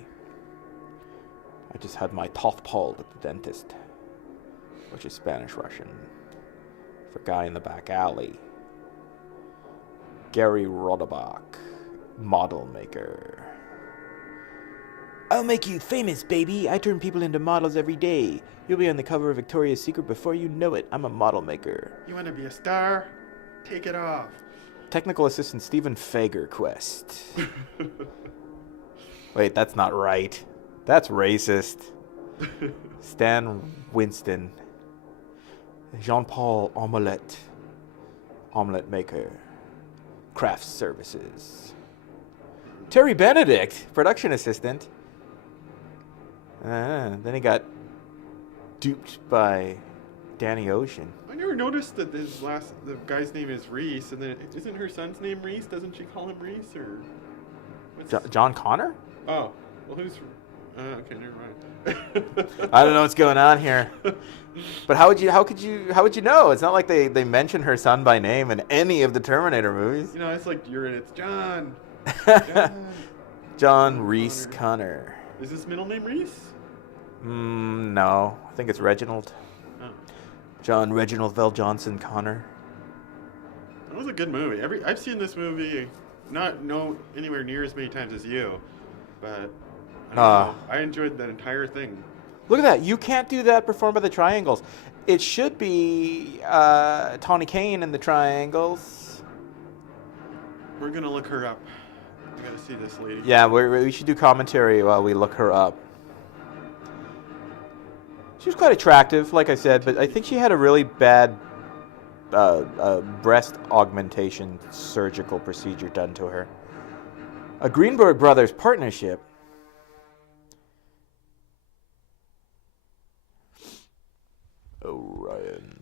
I just had my Tothpal at the dentist, which is Spanish-Russian for guy in the back alley. Gary Rodebach, model maker. I'll make you famous, baby. I turn people into models every day. You'll be on the cover of Victoria's Secret before you know it. I'm a model maker. You want to be a star? Take it off. Technical assistant Stephen Fagerquest. Wait, that's not right. That's racist. Stan Winston. Jean-Paul Omelette. Omelette maker. Craft services. Terry Benedict, production assistant. Then he got duped by Danny Ocean. I never noticed that the guy's name is Reese, and then isn't her son's name Reese? Doesn't she call him Reese, or John Connor? Oh, well, who's? Okay, never mind. I don't know what's going on here. But how would you know? It's not like they mention her son by name in any of the Terminator movies. You know, it's like it's John. John Reese Connor. Is his middle name Reese? No. I think it's Reginald. Oh. John Reginald Vell Johnson Connor. That was a good movie. I've seen this movie not anywhere near as many times as you, but I don't know. I enjoyed that entire thing. Look at that. You can't do that performed by the Triangles. It should be Tawny Kane in the Triangles. We're going to look her up. I got to see this lady. Yeah, we should do commentary while we look her up. She was quite attractive, like I said, but I think she had a really bad breast augmentation surgical procedure done to her. A Greenberg Brothers partnership. Orion.